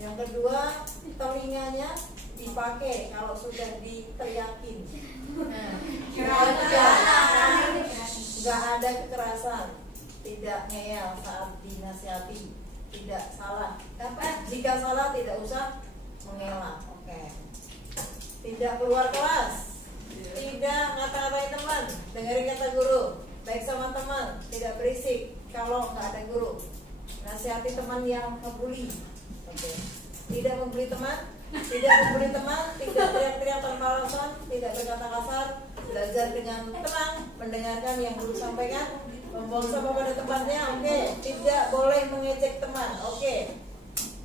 Yang kedua, telinganya dipakai kalau sudah diteriakin. Nggak ada kekerasan, tidak ngeyel saat dinasihati, tidak salah. Jika salah tidak usah mengelak. Oke. Tidak keluar kelas, tidak ngata-ngatain teman, dengerin kata guru, baik sama teman, tidak berisik kalau nggak ada guru, nasihati teman yang ngebully. Oke. Tidak membuli teman, tidak teriak-teriak tanpa alasan, tidak berkata kasar, belajar dengan tenang, mendengarkan yang guru sampaikan, membuang sampah pada tempatnya. Oke. Tidak boleh mengejek teman. Oke.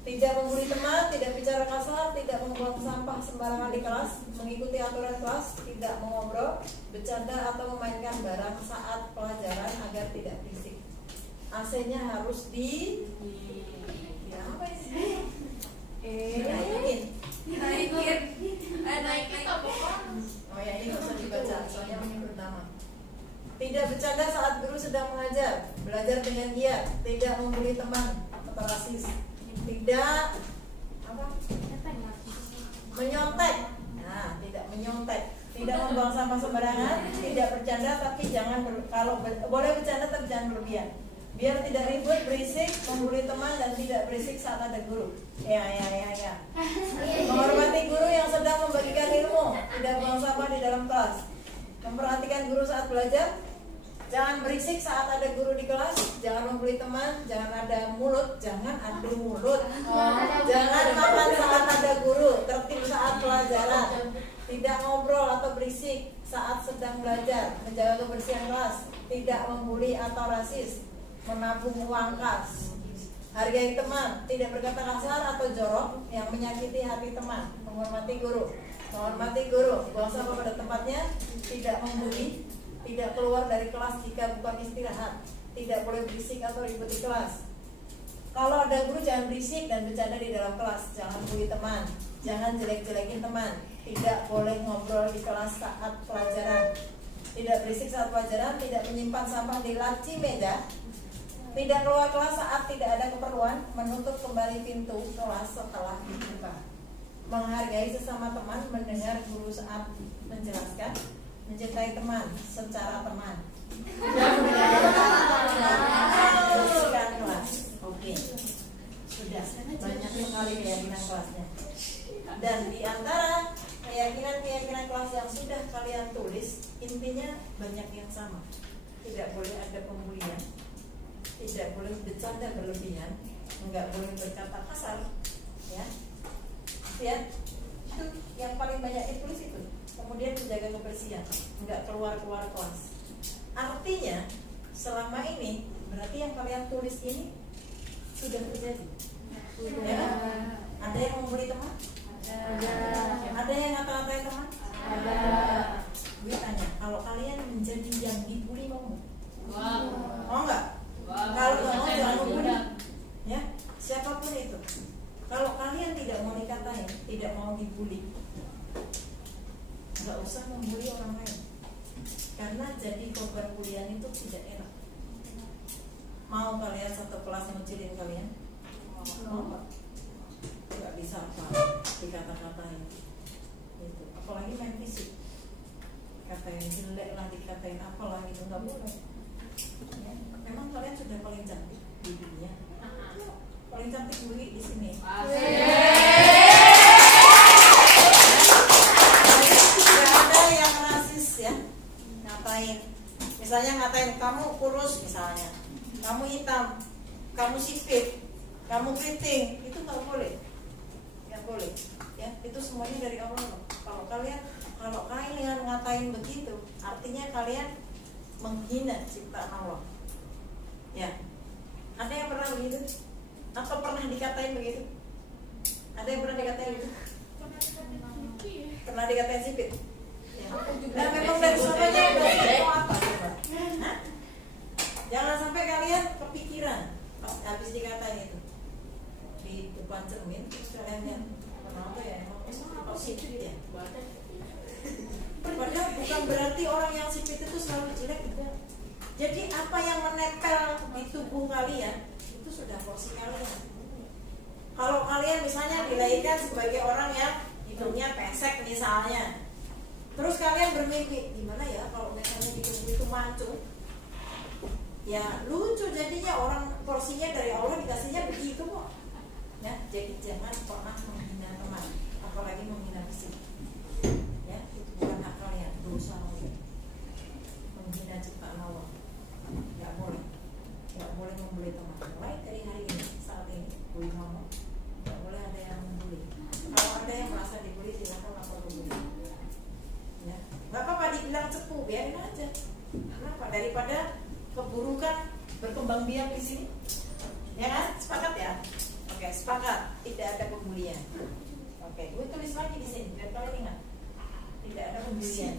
Tidak membuli teman, tidak bicara kasar, tidak membuang sampah sembarangan di kelas, mengikuti aturan kelas, tidak mengobrol, bercanda atau memainkan barang saat pelajaran agar tidak berisik. AC-nya harus apa ini? Naikin. Oh ya, ini nggak usah dibaca, soalnya menyebut nama. Tidak bercanda saat guru sedang mengajar, belajar dengan giat, tidak membuli teman atau rasis, tidak menyontek. Nah, tidak menyontek, tidak membuang sampah sembarangan, tidak bercanda tapi jangan boleh bercanda tapi jangan berlebihan. Biar tidak ribut, berisik, membuli teman dan tidak berisik saat ada guru. Ya. Menghormati guru yang sedang membagikan ilmu, tidak buang sampah di dalam kelas. Memperhatikan guru saat belajar. Jangan berisik saat ada guru di kelas, jangan membuli teman, jangan ada mulut, jangan adu mulut. Jangan makan saat ada guru, tertib saat pelajaran. Tidak ngobrol atau berisik saat sedang belajar, menjaga kebersihan kelas, tidak membuli atau rasis. menabung uang kas, hargai teman, tidak berkata kasar atau jorok yang menyakiti hati teman, menghormati guru, buang sampah pada tempatnya, tidak membuli, tidak keluar dari kelas jika bukan istirahat, tidak boleh berisik atau ribut di kelas. Kalau ada guru jangan berisik dan bercanda di dalam kelas, jangan bully teman, jangan jelek-jelekin teman, tidak boleh ngobrol di kelas saat pelajaran, tidak berisik saat pelajaran, tidak menyimpan sampah di laci meja, tidak keluar kelas saat tidak ada keperluan, menutup kembali pintu kelas setelah dibuka, menghargai sesama teman, mendengar guru saat menjelaskan, mencintai teman secara teman, bersihkan kelas. Oke, sudah banyak sekali keyakinan kelasnya. Dan di antara keyakinan kelas yang sudah kalian tulis, intinya banyak yang sama. Tidak boleh ada pembulian, tidak boleh bercanda berlebihan, nggak boleh berkata kasar, ya. Itu yang paling banyak ditulis itu. Kemudian menjaga kebersihan, nggak keluar kelas. Artinya selama ini berarti yang kalian tulis ini sudah terjadi. Ya? Ada yang membuli teman? Ada yang ngata-ngatain teman? Ada. Gue tanya, kalau kalian menjadi yang dibully mau nggak? Mau nggak? Kalau nggak mau jangan membuli. Ya, siapapun itu. Kalau kalian tidak mau dikatain, tidak mau dibully, nggak usah membuli orang lain. Karena jadi korban bulian itu tidak enak. Mau kalian satu kelas ngucilin kalian? Mau nggak? Nggak bisa apa dikata-katain gitu. Apalagi main fisik, katain jelek lah, dikatain apalah gitu, nggak boleh ya. Memang kalian sudah paling cantik di dunia, paling cantik bully di sini. Nggak ada yang rasis ya, ngatain. Misalnya ngatain kamu kurus, misalnya kamu hitam, kamu sipit, kamu keriting, itu nggak boleh. Boleh ya, itu semuanya dari Allah. Kalau kalian ngatain begitu, artinya kalian menghina ciptaan Allah ya. Ada yang pernah begitu? Atau pernah dikatain begitu? Ada yang pernah dikatain begitu? Pernah dikatain sipit ya. Nah memang dari sononya mau apa coba? Jangan sampai kalian kepikiran pas habis dikatain itu di depan cermin, terus kalian lihat kenapa ya, emang kok sipit ya? Padahal bukan berarti orang yang sipit itu selalu jelek gitu. Jadi apa yang menempel di tubuh kalian itu sudah porsi kalian. Kalau kalian misalnya dilahirkan sebagai orang yang hidungnya pesek misalnya, terus kalian bermimpi gimana ya kalau misalnya hidung itu mancung, ya lucu jadinya. Orang porsinya dari Allah dikasihnya begitu kok ya. Jadi jangan pernah menghina teman, apalagi menghina fisik ya. Itu bukan hak kalian, dosa kalian. Menghina ciptaan Allah nggak boleh, nggak boleh membuli teman. Mulai dari hari ini, saat ini bully ngomong, nggak boleh ada yang membuli. Kalau ada yang merasa dibully, silakan lapor ke bully ya. Nggak apa-apa dibilang cepu, biarin aja. Kenapa? Daripada keburukan berkembang biak di sini ya kan? Sepakat ya? Oke, sepakat. Tidak ada pembulian. Oke, gue tulis lagi di sini biar kalian ingat. Tidak ada pembulian.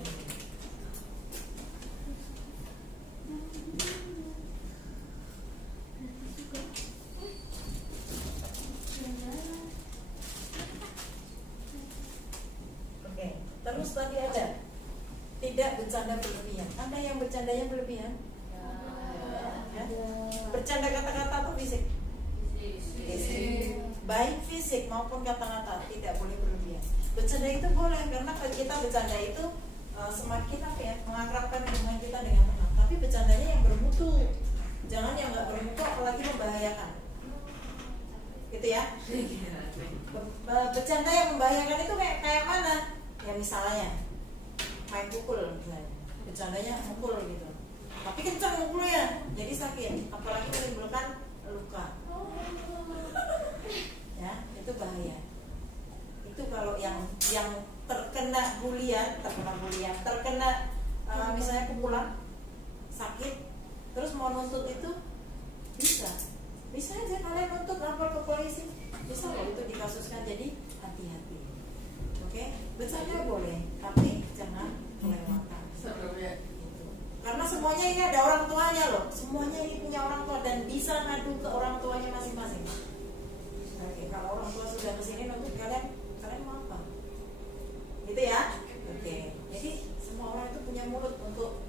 Oke, terus tadi ada tidak bercanda berlebihan. Ada yang bercandanya berlebihan? Ya. Bercanda kata-kata atau fisik? Fisik. Baik fisik maupun kata-kata tidak boleh berlebihan. Bercanda itu boleh karena kita bercanda itu semakin apa ya, mengakrabkan hubungan kita dengan teman. Tapi bercandanya yang bermutu, jangan yang nggak bermutu apalagi membahayakan. Gitu ya. Bercanda yang membahayakan itu kayak mana? Ya misalnya main pukul misalnya, bercandanya mukul gitu. Tapi kencang mukulnya, jadi sakit, apalagi menimbulkan luka. Ya, itu bahaya. Itu kalau yang terkena bulian, terkena misalnya pukulan, sakit, terus mau nuntut itu Bisa aja kalian nuntut lapor ke polisi, bisa loh itu dikasuskan. Jadi hati-hati. Oke, bercanda boleh, tapi jangan kelewatan. Gitu. Karena semuanya ini ada orang tuanya loh, semuanya ini punya orang tua dan bisa ngadu ke orang tuanya masing-masing. Oke, kalau orang tua sudah kesini nuntut kalian mau apa? Gitu ya. Oke, jadi semua orang itu punya mulut untuk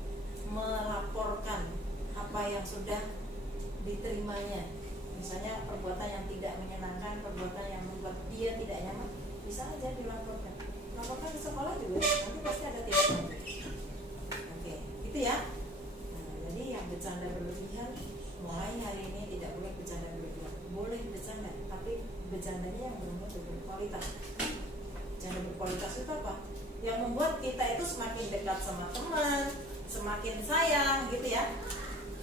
melaporkan apa yang sudah diterimanya. Misalnya perbuatan yang tidak menyenangkan, perbuatan yang membuat dia tidak nyaman, bisa aja dilaporkan. Laporkan ke sekolah juga, nanti pasti ada tindak lanjut. Oke, itu ya. Nah, jadi yang bercanda berlebihan, mulai hari ini tidak boleh bercanda berlebihan. Boleh bercanda, tapi bercandanya yang benar-benar berkualitas. Bercanda berkualitas itu apa? Yang membuat kita itu semakin dekat sama teman, semakin sayang, gitu ya.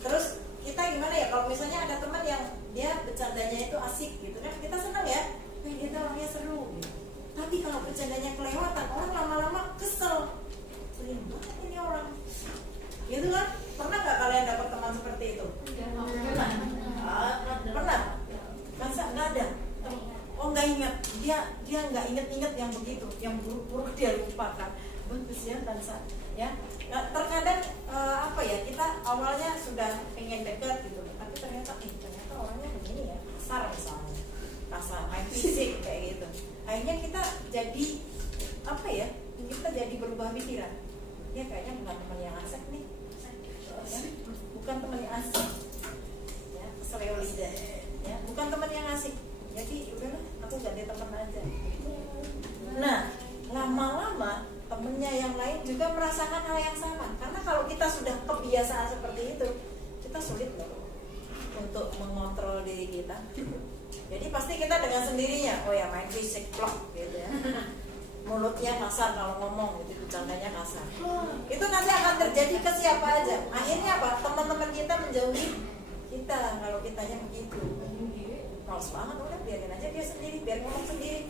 Terus kita gimana ya kalau misalnya ada teman yang dia bercandanya itu asik gitu kan, kita senang ya, dia orangnya seru gitu. Tapi kalau bercandanya kelewatan, orang lama-lama kesel, sering banget ini orang, gitu kan? Pernah nggak kalian dapat teman seperti itu? Pernah? Masa nggak ada? Oh nggak ingat, dia nggak inget yang begitu, yang buruk-buruk dia lupakan. Bagus ya Tansa, ya. Nah, terkadang apa ya, kita awalnya sudah pengen dekat gitu, tapi ternyata orangnya begini ya, kasar misalnya, main fisik kayak gitu. Akhirnya kita jadi apa ya, kita jadi berubah pikiran. Dia kayaknya bukan teman yang asik nih, ya, bukan teman yang asik, ya, seleo lidah, ya, bukan teman yang asik. Jadi udahlah, aku ganti teman aja. Nah, lama-lama temennya yang lain juga merasakan hal yang sama. Karena kalau kita sudah kebiasaan seperti itu, kita sulit loh untuk mengontrol diri kita. Jadi pasti kita dengan sendirinya, oh ya main fisik plok gitu ya, mulutnya kasar kalau ngomong gitu, bercandanya kasar. Itu nanti akan terjadi ke siapa aja. Akhirnya apa? Teman-teman kita menjauhi kita kalau kitanya begitu. Males banget, udah biarin aja dia sendiri, biar ngomong sendiri,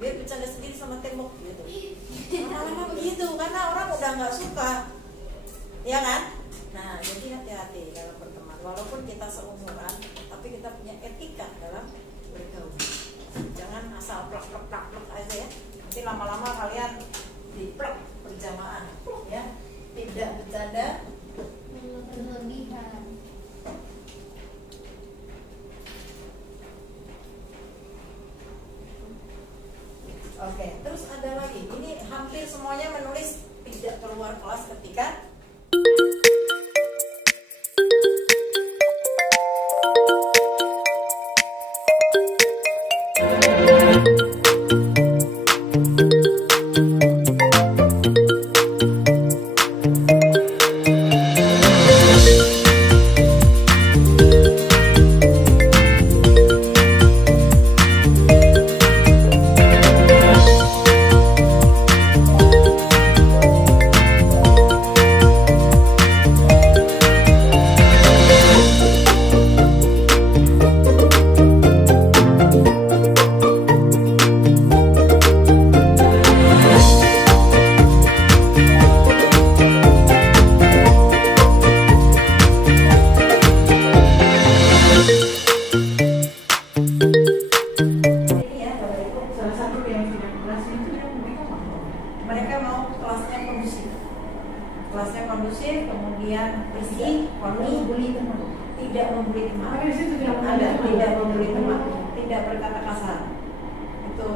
biar bercanda sendiri sama tembok gitu. Lama-lama begitu, karena orang udah nggak suka, ya kan? Nah, jadi hati-hati dalam berteman. Walaupun kita seumuran, tapi kita punya etika dalam bergaul. Jangan asal plak aja ya. Nanti lama-lama kalian diplak berjamaah, ya. Tidak bercanda berlebihan. Oke, terus ada lagi. Ini hampir semuanya menulis tidak keluar kelas ketika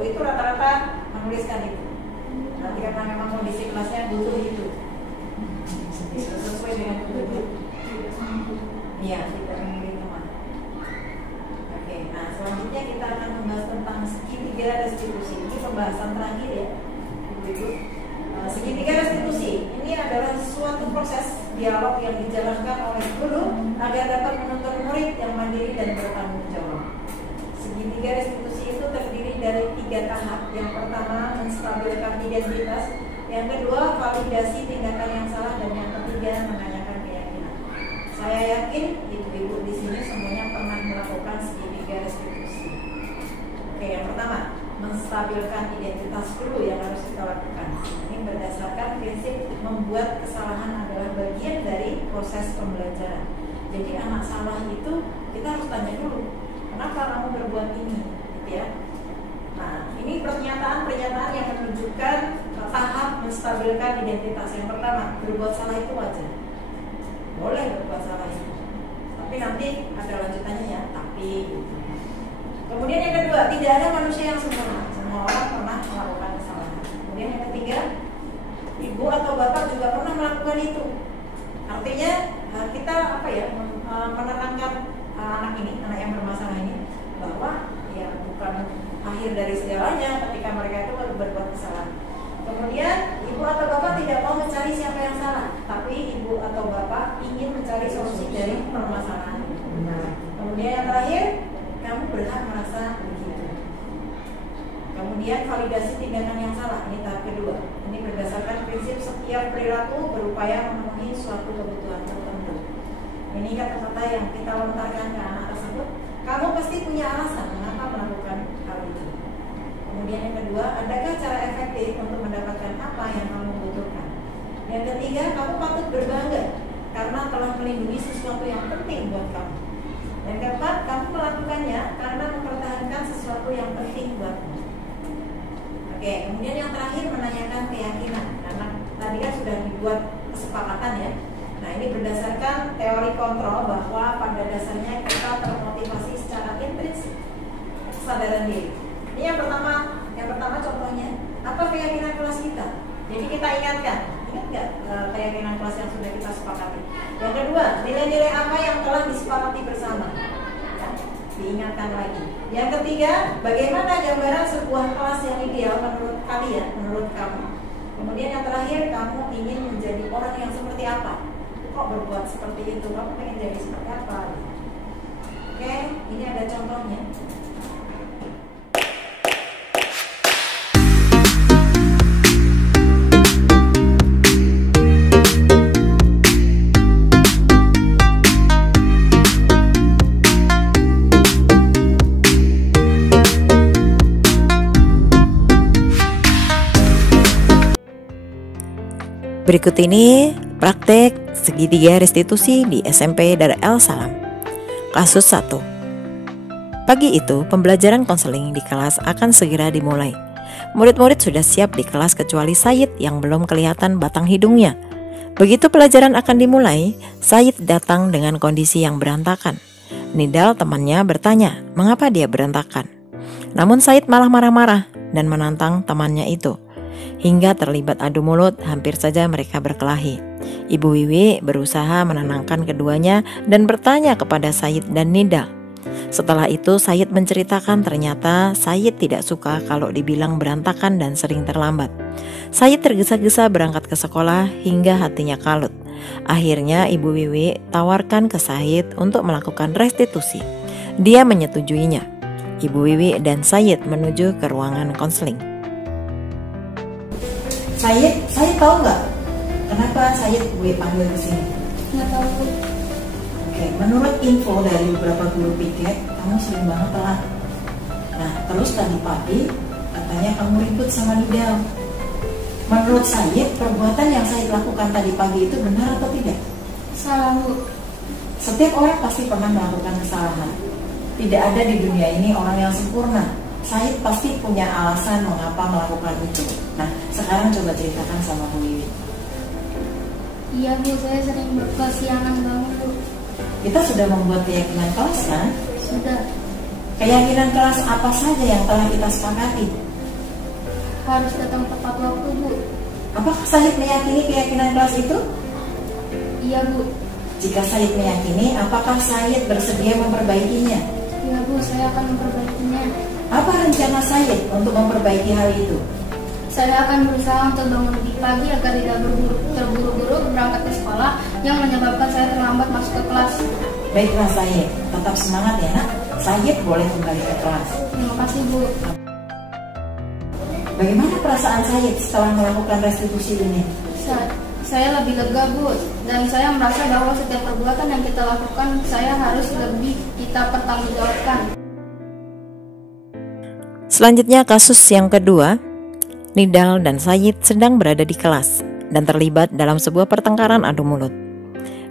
itu rata-rata menuliskan itu. Nanti karena memang kondisi kelasnya butuh itu sesuai dengan kebutuhan. Iya, tidak memilih teman. Oke, nah selanjutnya kita akan membahas tentang segitiga restitusi. Ini pembahasan terakhir ya, Ibu. Segitiga restitusi ini adalah suatu proses dialog yang dijalankan oleh guru agar dapat menuntun murid yang mandiri dan bertanggung jawab. Segitiga restitusi itu terdiri dari 3 tahap. Yang pertama, menstabilkan identitas. Yang kedua, validasi tindakan yang salah. Dan yang ketiga, menanyakan keyakinan. Saya yakin ibu-ibu di sini semuanya pernah melakukan segitiga restitusi. Oke, yang pertama, menstabilkan identitas dulu yang harus kita lakukan. Ini berdasarkan prinsip membuat kesalahan adalah bagian dari proses pembelajaran. Jadi anak salah itu kita harus tanya dulu, kenapa kamu berbuat ini, gitu ya. Nah, ini pernyataan yang menunjukkan tahap menstabilkan identitas. Yang pertama, berbuat salah itu wajar, boleh berbuat salah itu, tapi nanti ada lanjutannya ya, tapi gitu. Kemudian yang kedua, tidak ada manusia yang sempurna, semua orang pernah melakukan kesalahan. Kemudian yang ketiga, ibu atau bapak juga pernah melakukan itu. Artinya kita menenangkan anak yang bermasalah ini bahwa ya bukan akhir dari segalanya ketika mereka itu berbuat kesalahan. Kemudian ibu atau bapak tidak mau mencari siapa yang salah, tapi ibu atau bapak ingin mencari solusi dari permasalahan. Kemudian yang terakhir, kamu berhak merasa begitu. Kemudian validasi tindakan yang salah, ini tahap kedua. Ini berdasarkan prinsip setiap perilaku berupaya memenuhi suatu kebutuhan tertentu. Ini kata-kata yang kita lontarkan ke anak tersebut. Kamu pasti punya alasan mengapa melakukan hal itu. Kemudian yang kedua, adakah cara efektif untuk mendapatkan apa yang kamu butuhkan? Yang ketiga, kamu patut berbangga karena telah melindungi sesuatu yang penting buat kamu. Yang keempat, kamu melakukannya karena mempertahankan sesuatu yang penting buatmu. Oke, kemudian yang terakhir menanyakan keyakinan. Karena tadi kan sudah dibuat kesepakatan ya. Nah, ini berdasarkan teori kontrol bahwa pada dasarnya kita termotivasi secara intrinsik, kesadaran diri. Ini yang pertama contohnya, apa keyakinan kelas kita? Jadi kita ingat nggak keyakinan kelas yang sudah kita sepakati? Yang kedua, nilai-nilai apa yang telah disepakati bersama? Ya, diingatkan lagi. Yang ketiga, bagaimana gambaran sebuah kelas yang ideal menurut kalian, menurut kamu? Kemudian yang terakhir, kamu ingin menjadi orang yang seperti apa? Kok berbuat seperti itu? Kamu pengen jadi seperti apa? Oke, ini ada contohnya. Berikut ini praktek segitiga restitusi di SMP Darul Salam. Kasus 1. Pagi itu, pembelajaran konseling di kelas akan segera dimulai. Murid-murid sudah siap di kelas kecuali Said yang belum kelihatan batang hidungnya. Begitu pelajaran akan dimulai, Said datang dengan kondisi yang berantakan. Nidal temannya bertanya, mengapa dia berantakan? Namun Said malah marah-marah dan menantang temannya itu. Hingga terlibat adu mulut, hampir saja mereka berkelahi. Ibu Wiwi berusaha menenangkan keduanya dan bertanya kepada Said dan Nidal. Setelah itu Said menceritakan ternyata Said tidak suka kalau dibilang berantakan dan sering terlambat. Said tergesa-gesa berangkat ke sekolah hingga hatinya kalut. Akhirnya Ibu Wiwi tawarkan ke Said untuk melakukan restitusi. Dia menyetujuinya. Ibu Wiwi dan Said menuju ke ruangan konseling. Saya tahu nggak kenapa saya gue panggil ke sini? Nggak tahu. Oke, menurut info dari beberapa guru piket, kamu sering banget telat. Nah, terus tadi pagi katanya kamu ribut sama Nidal. Menurut saya, perbuatan yang saya lakukan tadi pagi itu benar atau tidak? Salah, Bu. Setiap orang pasti pernah melakukan kesalahan. Tidak ada di dunia ini orang yang sempurna. Saya pasti punya alasan mengapa melakukan itu. Nah, sekarang coba ceritakan sama Bu Wiwi. Iya, Bu, saya sering kesiangan bangun, Bu. Kita sudah membuat keyakinan kelas kan? Sudah. Keyakinan kelas apa saja yang telah kita sepakati? Harus datang tepat waktu, Bu. Apakah Said meyakini keyakinan kelas itu? Iya, Bu. Jika Said meyakini, apakah Said bersedia memperbaikinya? Iya, Bu, saya akan memperbaikinya. Apa rencana Said untuk memperbaiki hal itu? Saya akan berusaha untuk bangun lebih pagi agar tidak terburu-buru berangkat ke sekolah yang menyebabkan saya terlambat masuk ke kelas. Baiklah Said, tetap semangat ya nak. Said boleh kembali ke kelas. Terima kasih, Bu. Bagaimana perasaan Said setelah melakukan restitusi ini? Saya lebih lega, Bu, dan saya merasa bahwa setiap perbuatan yang kita lakukan saya harus lebih kita pertanggungjawabkan. Selanjutnya kasus yang kedua, Nidal dan Said sedang berada di kelas dan terlibat dalam sebuah pertengkaran adu mulut.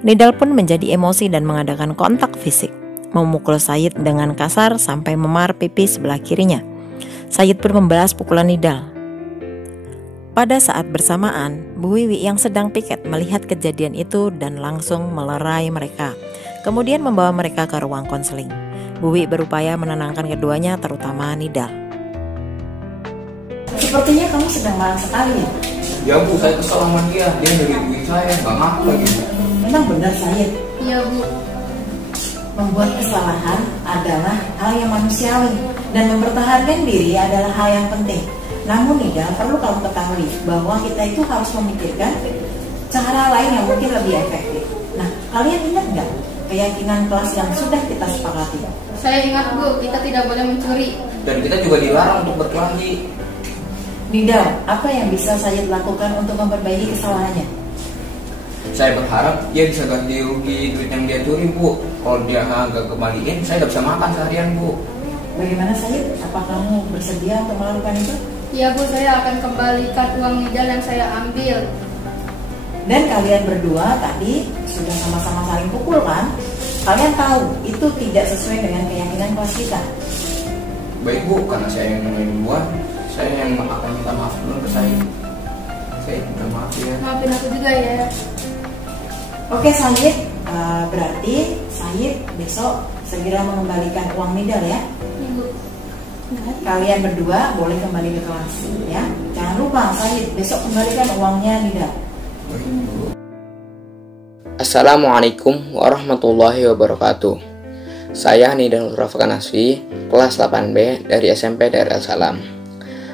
Nidal pun menjadi emosi dan mengadakan kontak fisik, memukul Sayid dengan kasar sampai memar pipi sebelah kirinya. Sayid pun membalas pukulan Nidal. Pada saat bersamaan, Bu Wiwi yang sedang piket melihat kejadian itu dan langsung melerai mereka, kemudian membawa mereka ke ruang konseling. Bu Wiwi berupaya menenangkan keduanya, terutama Nidal. Sepertinya kamu sedang marah sekali ya? Ya Bu, saya kesal sama dia dari duit saya, nggak ngaku lagi Bu. Memang benar Sayid, Iya Bu. membuat kesalahan adalah hal yang manusiawi dan mempertahankan diri adalah hal yang penting. Namun Nidal, perlu kamu ketahui bahwa kita itu harus memikirkan cara lain yang mungkin lebih efektif. Nah, kalian ingat nggak keyakinan kelas yang sudah kita sepakati? Saya ingat Bu, kita tidak boleh mencuri. Dan kita juga dilarang untuk berkelahi. Nidal, apa yang bisa Sayid lakukan untuk memperbaiki kesalahannya? Saya berharap dia bisa ganti rugi duit yang dia curi Bu. Kalau dia nggak kembaliin, saya nggak bisa makan seharian Bu. Bagaimana Sayid? Apa kamu bersedia untuk melakukan itu? Iya Bu, saya akan kembalikan uang Nidal yang saya ambil. Dan kalian berdua tadi sudah sama-sama saling pukul kan? Kalian tahu itu tidak sesuai dengan keyakinan kelas kita. Baik Bu, karena saya yang mulai duluan, saya yang akan minta maaf dulu ke saya. Saya minta maaf ya. Maafin aku juga ya. Oke Sayid, berarti Sayid besok segera mengembalikan uang Nidal ya. Iya Bu. Kalian berdua boleh kembali ke kelas ya. Jangan lupa Sayid besok kembalikan uangnya Nidal. Baik Bu. Assalamualaikum warahmatullahi wabarakatuh. Saya Nidal Rafa Nasfi, kelas 8B dari SMP Darul Salam.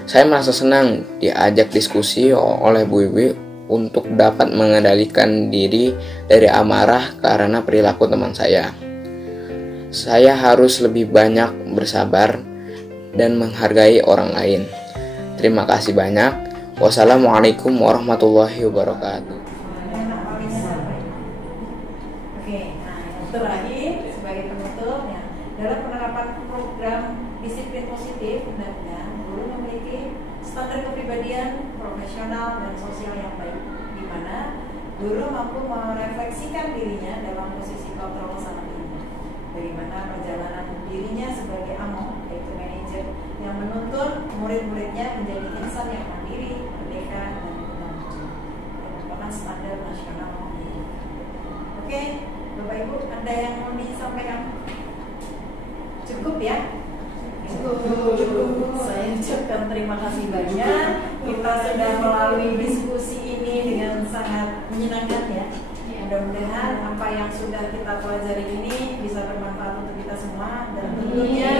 Saya merasa senang diajak diskusi oleh Bu Wiwi untuk dapat mengendalikan diri dari amarah karena perilaku teman saya. Saya harus lebih banyak bersabar dan menghargai orang lain. Terima kasih banyak. Wassalamualaikum warahmatullahi wabarakatuh. Oke, nah yang terakhir sebagai penutup ya, dalam penerapan program disiplin positif hendaknya guru memiliki standar kepribadian profesional dan sosial yang baik, di mana guru mampu merefleksikan dirinya dalam posisi kontrol sangat tinggi. Bagaimana perjalanan dirinya sebagai AMO, yaitu manajer yang menuntun murid-muridnya menjadi insan yang mandiri, merdeka, dan bertanggung jawab, yang merupakan standar nasional. Oke, Bapak Ibu, ada yang mau disampaikan? Cukup ya? Cukup. Saya ucapkan terima kasih banyak. Kita sudah melalui diskusi ini dengan sangat menyenangkan ya. Mudah-mudahan apa yang sudah kita pelajari ini bisa bermanfaat untuk kita semua dan tentunya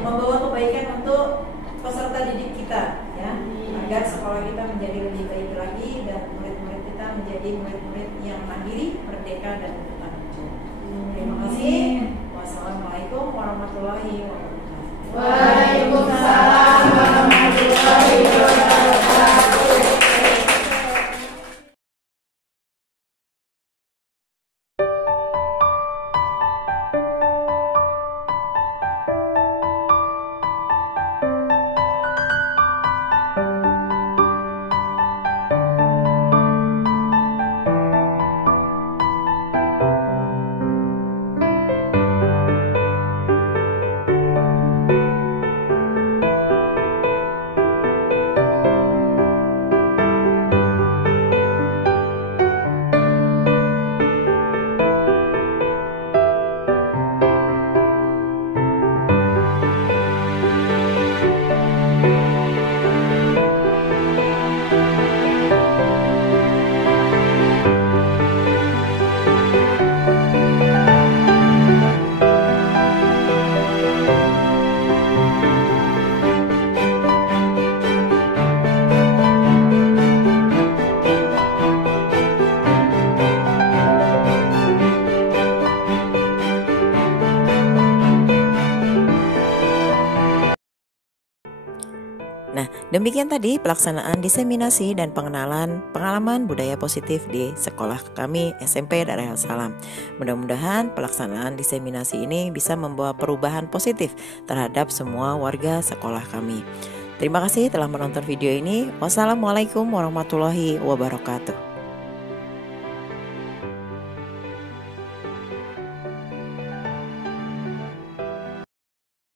membawa kebaikan untuk peserta didik kita ya, agar sekolah kita menjadi lebih baik lagi dan murid-murid kita menjadi murid-murid yang mandiri, merdeka, dan bertanggung jawab. Terima kasih. Wassalamualaikum warahmatullahi wabarakatuh. Waalaikumsalam warahmatullahi wabarakatuh. Nah, demikian tadi pelaksanaan diseminasi dan pengenalan pengalaman budaya positif di sekolah kami SMP Darul Salam. Mudah-mudahan pelaksanaan diseminasi ini bisa membawa perubahan positif terhadap semua warga sekolah kami. Terima kasih telah menonton video ini. Wassalamualaikum warahmatullahi wabarakatuh.